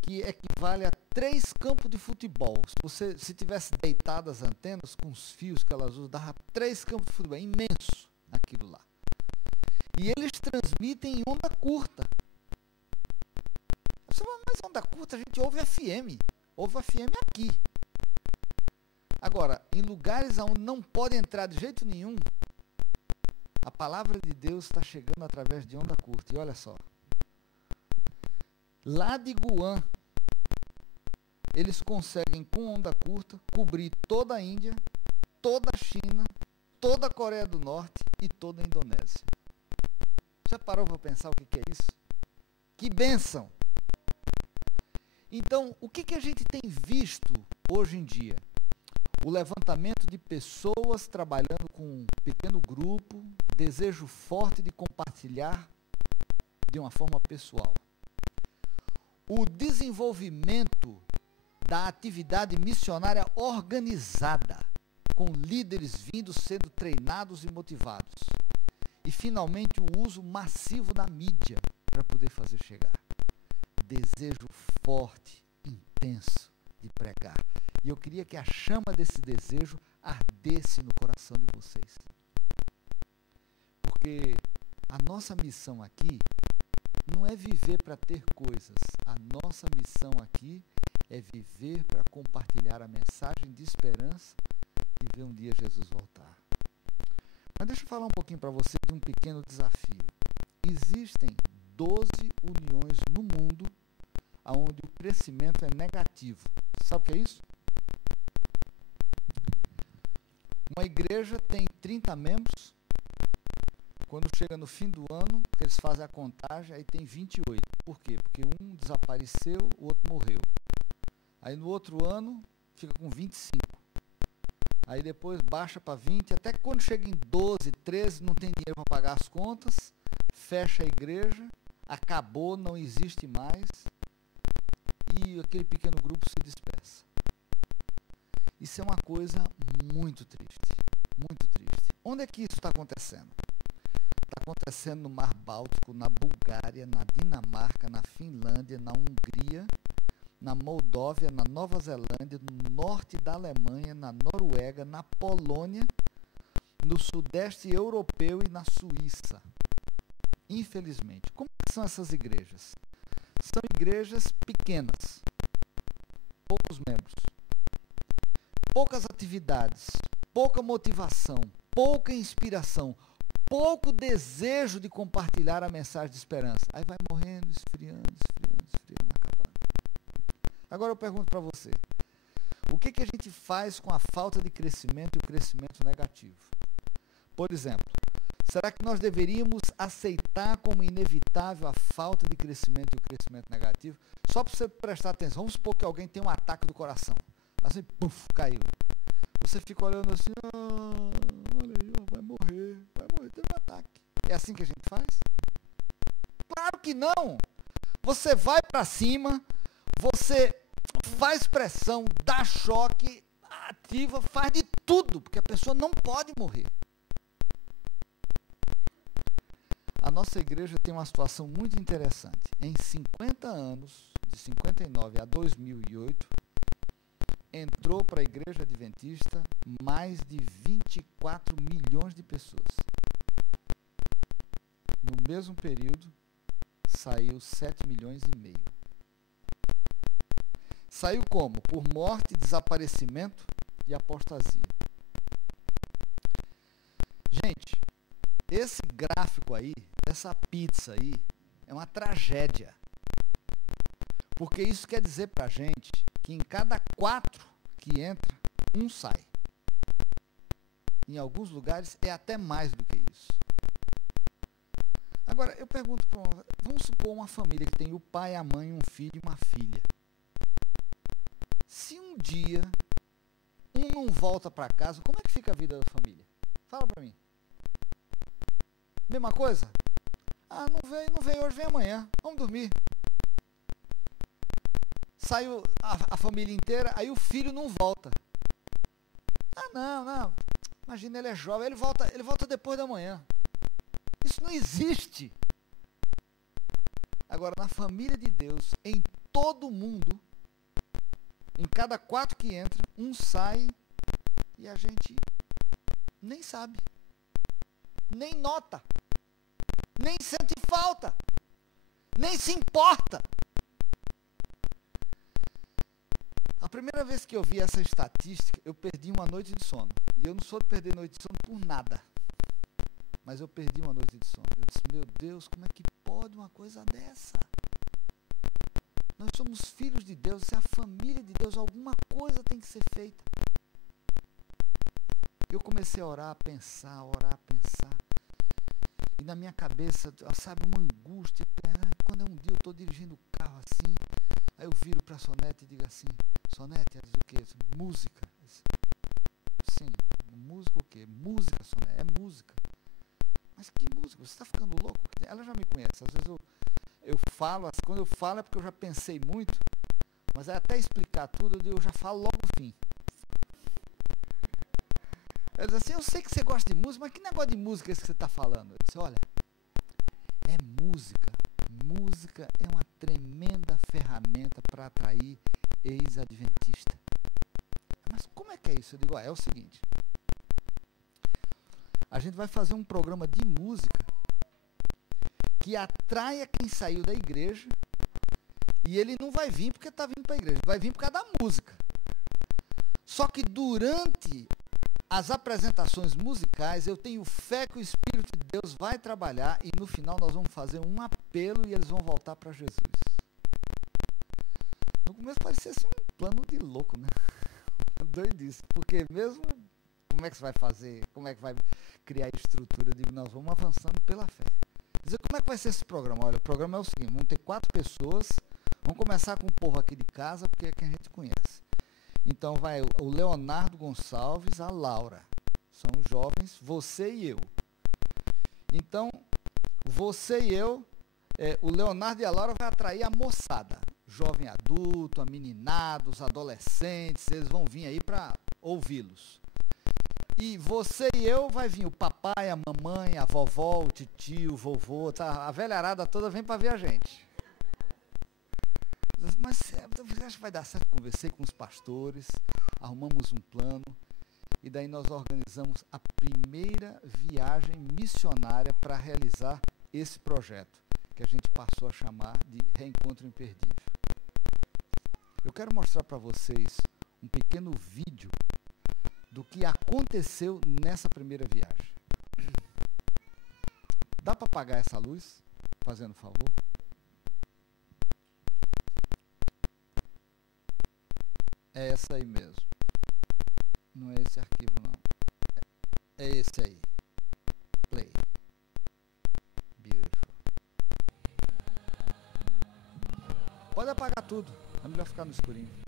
que equivale a 3 campos de futebol. Se tivesse deitado as antenas com os fios que elas usam, dava 3 campos de futebol. É imenso aquilo lá. E eles transmitem em onda curta. Você fala, mas onda curta a gente ouve FM. Ouve FM aqui. Agora, em lugares onde não pode entrar de jeito nenhum, a palavra de Deus está chegando através de onda curta. E olha só. Lá de Guam, eles conseguem, com onda curta, cobrir toda a Índia, toda a China, toda a Coreia do Norte e toda a Indonésia. Já parou para pensar o que é isso? Que bênção! Então, o que a gente tem visto hoje em dia? O levantamento de pessoas trabalhando com um pequeno grupo, desejo forte de compartilhar de uma forma pessoal. O desenvolvimento da atividade missionária organizada, com líderes vindo sendo treinados e motivados. E, finalmente, o uso massivo da mídia para poder fazer chegar. Desejo forte, intenso de pregar. E eu queria que a chama desse desejo ardesse no coração de vocês. Porque a nossa missão aqui não é viver para ter coisas. A nossa missão aqui é viver para compartilhar a mensagem de esperança e ver um dia Jesus voltar. Mas deixa eu falar um pouquinho para você de um pequeno desafio. Existem 12 uniões no mundo onde o crescimento é negativo. Sabe o que é isso? Uma igreja tem 30 membros, quando chega no fim do ano, porque eles fazem a contagem, aí tem 28. Por quê? Porque um desapareceu, o outro morreu. Aí no outro ano, fica com 25. Aí depois baixa para 20, até que quando chega em 12, 13, não tem dinheiro para pagar as contas, fecha a igreja, acabou, não existe mais, e aquele pequeno grupo se dispersa. Isso é uma coisa muito triste, muito triste. Onde é que isso está acontecendo? Está acontecendo no Mar Báltico, na Bulgária, na Dinamarca, na Finlândia, na Hungria, na Moldóvia, na Nova Zelândia, no norte da Alemanha, na Noruega, na Polônia, no sudeste europeu e na Suíça. Infelizmente. Como são essas igrejas? São igrejas pequenas, poucos membros, poucas atividades, pouca motivação, pouca inspiração, pouco desejo de compartilhar a mensagem de esperança. Aí vai morrendo, esfriando, acabando. Agora eu pergunto para você, o que a gente faz com a falta de crescimento e o crescimento negativo? Por exemplo, será que nós deveríamos aceitar como inevitável a falta de crescimento e o crescimento negativo? Só para você prestar atenção, vamos supor que alguém tem um ataque do coração. Assim, puf, caiu. Você fica olhando assim, olha aí, vai morrer, teve um ataque. É assim que a gente faz? Claro que não! Você vai para cima, você faz pressão, dá choque, ativa, faz de tudo, porque a pessoa não pode morrer. A nossa igreja tem uma situação muito interessante. Em 50 anos, de 59 a 2008, entrou para a igreja adventista mais de 24 milhões de pessoas. No mesmo período, saiu 7 milhões e meio. Saiu como? Por morte, desaparecimento e apostasia. Gente, esse gráfico aí, essa pizza aí, é uma tragédia. Porque isso quer dizer pra gente que em cada 4 que entra, um sai. Em alguns lugares é até mais do que isso. Agora, eu pergunto vamos supor uma família que tem o pai, a mãe, um filho e uma filha. Se um dia um não volta para casa, como é que fica a vida da família? Fala para mim. Mesma coisa? Ah, não veio hoje, vem amanhã. Vamos dormir. Saiu a família inteira, aí o filho não volta. Ah, não. Imagina, ele é jovem, ele volta depois da manhã. Isso não existe. Agora, na família de Deus, em todo mundo, em cada 4 que entra, um sai e a gente nem sabe, nem nota, nem sente falta, nem se importa. A primeira vez que eu vi essa estatística, eu perdi uma noite de sono. E eu não sou de perder noite de sono por nada. Mas eu perdi uma noite de sono. Eu disse, meu Deus, como é que pode uma coisa dessa? Nós somos filhos de Deus, isso é a família de Deus, alguma coisa tem que ser feita. Eu comecei a orar, a pensar. E na minha cabeça, sabe, uma angústia. Quando um dia eu estou dirigindo o carro assim, aí eu viro para a Sonete e digo assim, Sonete, ela diz o quê? Música. Sim, música o quê? Música, Sonete, é música. Mas que música? Você está ficando louco? Ela já me conhece, às vezes eu falo, quando eu falo é porque eu já pensei muito, mas até explicar tudo, eu já falo logo no fim. Ela diz assim, eu sei que você gosta de música, mas que negócio de música é esse que você está falando? Eu disse, olha, é música. Música é uma tremenda ferramenta para atrair ex-adventista. Mas como é que é isso? Eu digo, é o seguinte, a gente vai fazer um programa de música que atraia quem saiu da igreja e ele não vai vir porque está vindo para a igreja, vai vir por causa da música. Só que durante as apresentações musicais, eu tenho fé que o Espírito de Deus vai trabalhar e no final nós vamos fazer um apelo e eles vão voltar para Jesus. No começo parecia assim um plano de louco, né? Doidice, porque mesmo como é que você vai fazer, como é que vai criar estrutura. Eu digo, nós vamos avançando pela fé. Dizer, como é que vai ser esse programa? Olha, o programa é o seguinte, vamos ter 4 pessoas, vamos começar com o povo aqui de casa, porque é quem a gente conhece. Então vai o Leonardo Gonçalves, a Laura, são os jovens, você e eu. Então, você e eu, o Leonardo e a Laura vai atrair a moçada, jovem adulto, a meninada, os adolescentes, eles vão vir aí para ouvi-los. E você e eu vai vir o papai, a mamãe, a vovó, o titio, o vovô, tá? A velharada toda vem para ver a gente. Mas você acha que vai dar certo? Conversei com os pastores, arrumamos um plano, e daí nós organizamos a primeira viagem missionária para realizar esse projeto, que a gente passou a chamar de Reencontro Imperdível. Eu quero mostrar para vocês um pequeno vídeo do que aconteceu nessa primeira viagem. Dá para apagar essa luz, fazendo favor? É essa aí mesmo. Não é esse arquivo, não. É esse aí. Play. Beautiful. Pode apagar tudo. É melhor ficar no escurinho.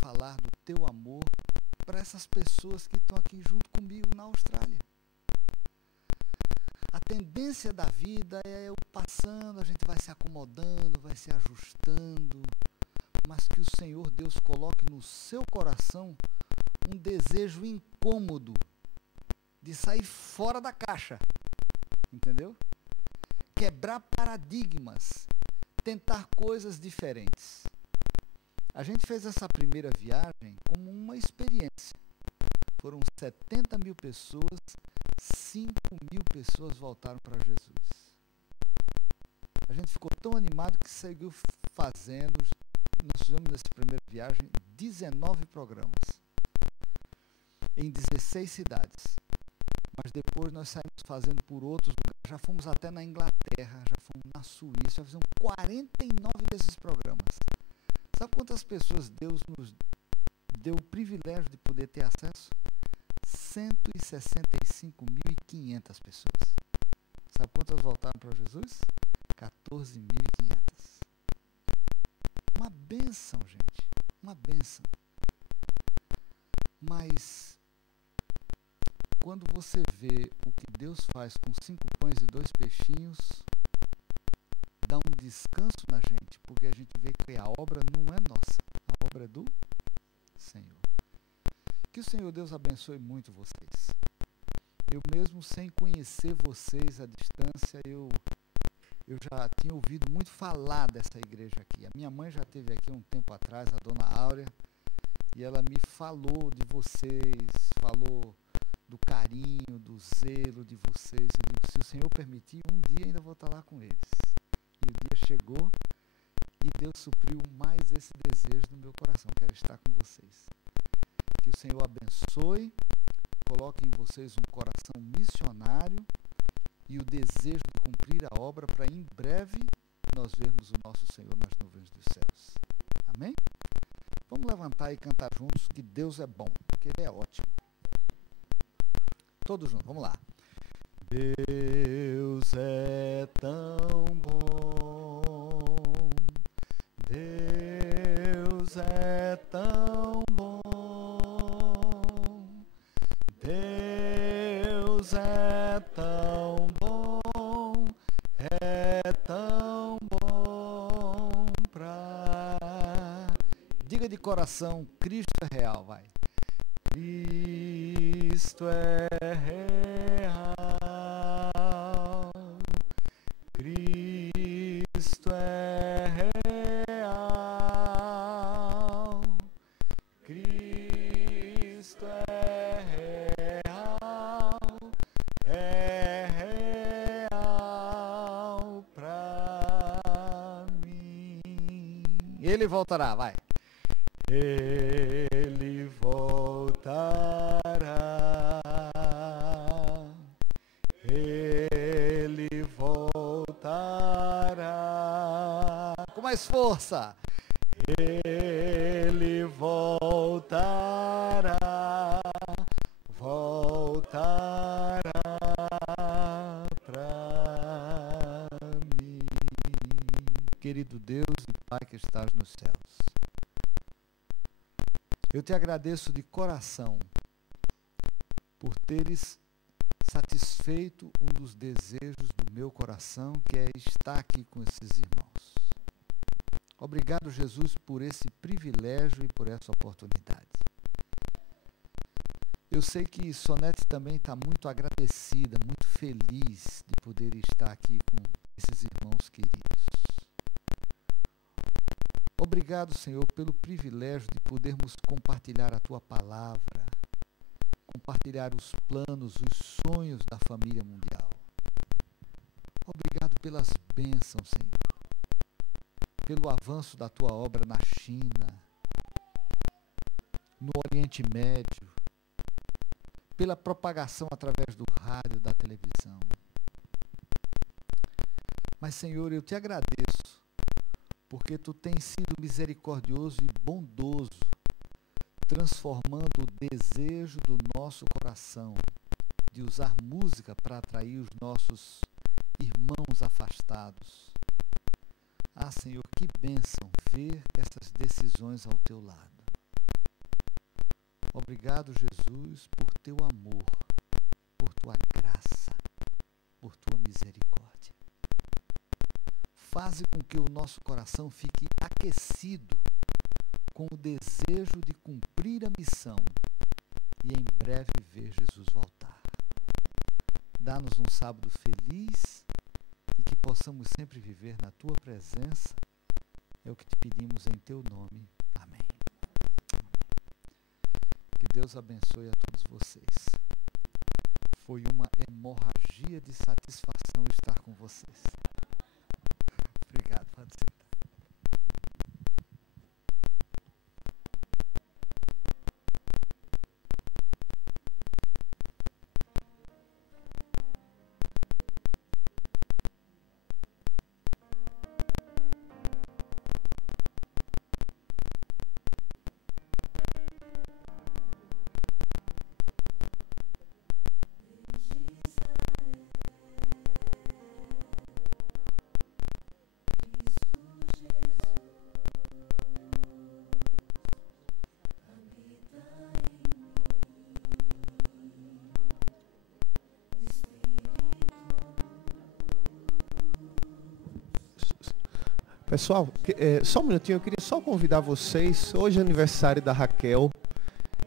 falar do teu amor para essas pessoas que estão aqui junto comigo na Austrália. A tendência da vida é eu passando, a gente vai se acomodando, vai se ajustando, mas que o Senhor Deus coloque no seu coração um desejo incômodo de sair fora da caixa, entendeu? Quebrar paradigmas, tentar coisas diferentes. A gente fez essa primeira viagem como uma experiência. Foram 70 mil pessoas, 5 mil pessoas voltaram para Jesus. A gente ficou tão animado que seguiu fazendo, nós fizemos nessa primeira viagem 19 programas, em 16 cidades. Mas depois nós saímos fazendo por outros lugares, já fomos até na Inglaterra, já fomos na Suíça, já fizemos 49 desses programas. Sabe quantas pessoas Deus nos deu o privilégio de poder ter acesso? 165.500 pessoas. Sabe quantas voltaram para Jesus? 14.500. Uma bênção, gente. Uma bênção. Mas quando você vê o que Deus faz com 5 pães e 2 peixinhos, dá um descanso na gente, porque a gente vê que a obra não é nossa, a obra é do Senhor. Que o Senhor Deus abençoe muito vocês. Eu mesmo sem conhecer vocês à distância, eu já tinha ouvido muito falar dessa igreja aqui. A minha mãe já esteve aqui um tempo atrás, a dona Áurea, e ela me falou de vocês, falou do carinho, do zelo de vocês. Eu digo, se o Senhor permitir, um dia ainda vou estar lá com eles. E o dia chegou e Deus supriu mais esse desejo no meu coração. Quero estar com vocês. Que o Senhor abençoe, coloque em vocês um coração missionário e o desejo de cumprir a obra para em breve nós vermos o nosso Senhor nas nuvens dos céus. Amém? Vamos levantar e cantar juntos que Deus é bom, que Ele é ótimo. Todos juntos, vamos lá. Deus é tão bom, Deus é tão bom, Deus é tão bom, é tão bom pra... Diga de coração, Cristo é real, vai. Cristo é real, Cristo é real, Cristo é real pra mim. Ele voltará, vai. Ele voltará, Ele voltará, com mais força, Ele voltará, voltará para mim. Querido Deus e Pai que estás nos céus, eu te agradeço de coração por teres satisfeito um dos desejos do meu coração, que é estar aqui com esses irmãos. Obrigado, Jesus, por esse privilégio e por essa oportunidade. Eu sei que Sonete também está muito agradecida, muito feliz de poder estar aqui com esses irmãos queridos. Obrigado, Senhor, pelo privilégio de podermos compartilhar a Tua palavra, compartilhar os planos, os sonhos da família mundial. Obrigado pelas bênçãos, Senhor, pelo avanço da Tua obra na China, no Oriente Médio, pela propagação através do rádio, da televisão. Mas, Senhor, eu te agradeço, porque Tu tens sido misericordioso e bondoso, transformando o desejo do nosso coração de usar música para atrair os nossos irmãos afastados. Ah, Senhor, que bênção ver essas decisões ao Teu lado. Obrigado, Jesus, por teu amor, por tua graça, por tua misericórdia. Faze com que o nosso coração fique aquecido com o desejo de cumprir a missão e em breve ver Jesus voltar. Dá-nos um sábado feliz e que possamos sempre viver na tua presença. É o que te pedimos em teu nome. Amém. Que Deus abençoe a todos vocês. Foi uma hemorragia de satisfação estar com vocês. Obrigado, pode sentar. Pessoal, só um minutinho, eu queria só convidar vocês. Hoje é aniversário da Raquel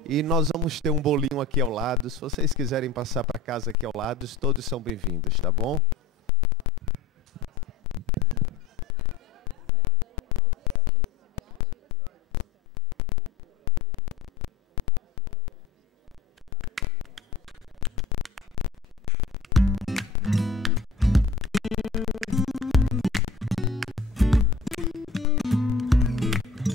e nós vamos ter um bolinho aqui ao lado. Se vocês quiserem passar para casa aqui ao lado, todos são bem-vindos, tá bom?